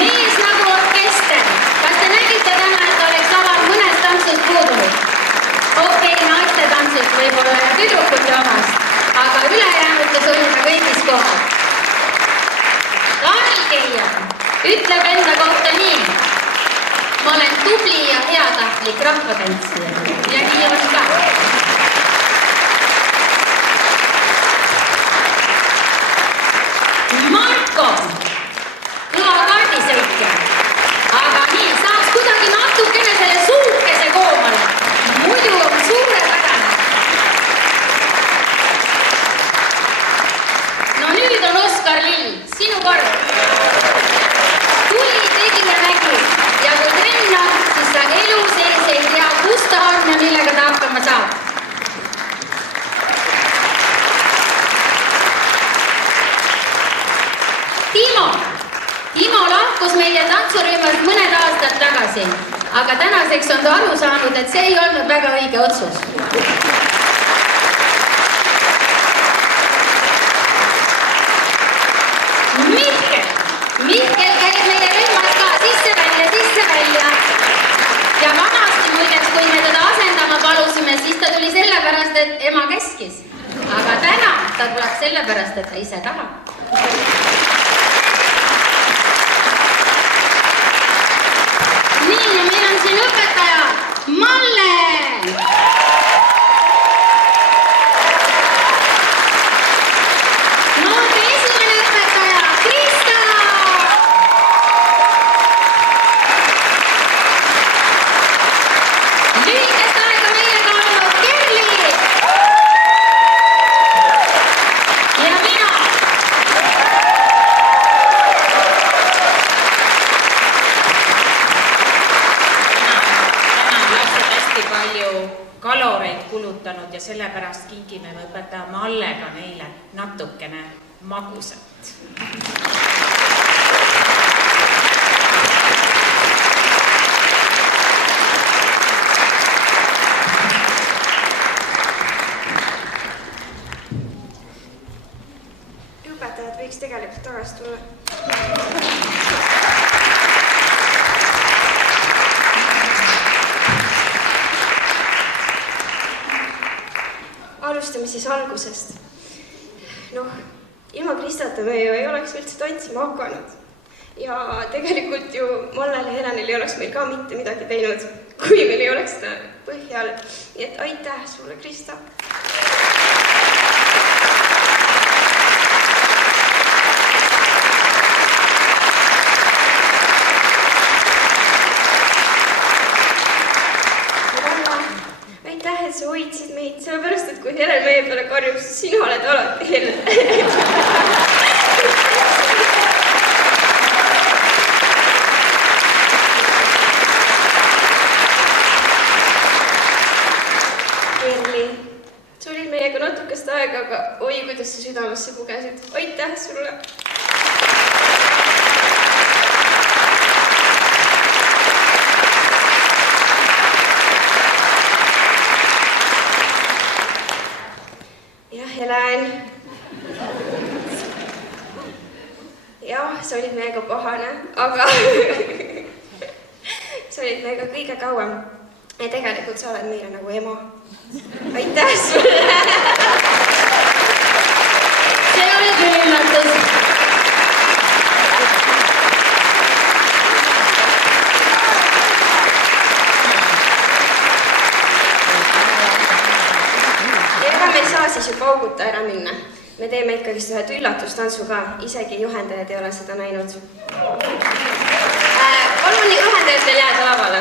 mees nagu orkester. Kas te nägite täna, et oleks aval mõnest tantsust puudunud? Okei, naiste tantsust võib-olla ja tüdrukute omast, aga ülejäänutes olime kõigis kohal. Karl Keia ütleb enda kohta nii. Ma olen tubli ja heatahtlik rahvatantsija ja nii on ka. Marko, kõva kaardisõitja. Aga nii, saaks kuidagi natukene selle suukese koomale. Muidu on suurepärane. No nüüd on Oskar Lill, sinu kord. Tuli, tegi ja nägi. Ja kui trenn on, siis sa elu sees ei tea, kus ta on ja millega ta hakkama saab. Timo lahkus meie tantsurühmast mõned aastad tagasi, aga tänaseks on ta aru saanud, et see ei olnud väga õige otsus. Mihkel käib meie rühmas ka sisse-välja. Ja vanasti muideks, kui me teda asendama palusime, siis ta tuli sellepärast, et ema keskis. Aga täna ta tuleb sellepärast, et ta ise tahab. Nii, ja meil on siin õpetaja Malle! Noorte esimene õpetaja Krista! Lühikest aega meiega olnud Kerli! Ja mina! kaloreid kulutanud ja sellepärast kingime me õpetaja Mallega neile natukene magusat. Õpetajad võiks tegelikult tagasi tulla. Alustame siis algusest. Noh, ilma Kristata me ju ei oleks üldse tantsima hakanud. Ja tegelikult ju Mallel ja Helenil ei oleks meil ka mitte midagi teinud, kui meil ei oleks seda põhjal. Nii et aitäh sulle, Krista! Aitäh, et sa hoidsid meid sellepärast, et kui Helen meie peale karjub, siis sina oled alati Helen. Kerli, sa olid meiega natukest aega, aga oi, kuidas sa südamesse pugesid. Aitäh sulle! Helen. Jah, sa olid meiega pahane, aga sa olid meiega kõige kauem. Ja tegelikult sa oled meile nagu ema. Aitäh sulle! See oli küll üllatus. Siis ju pauguta ära minna. Me teeme ikkagist ühed üllatustantsu ka, isegi juhendajad ei ole seda näinud. Palun juhendajatel jääda lavale.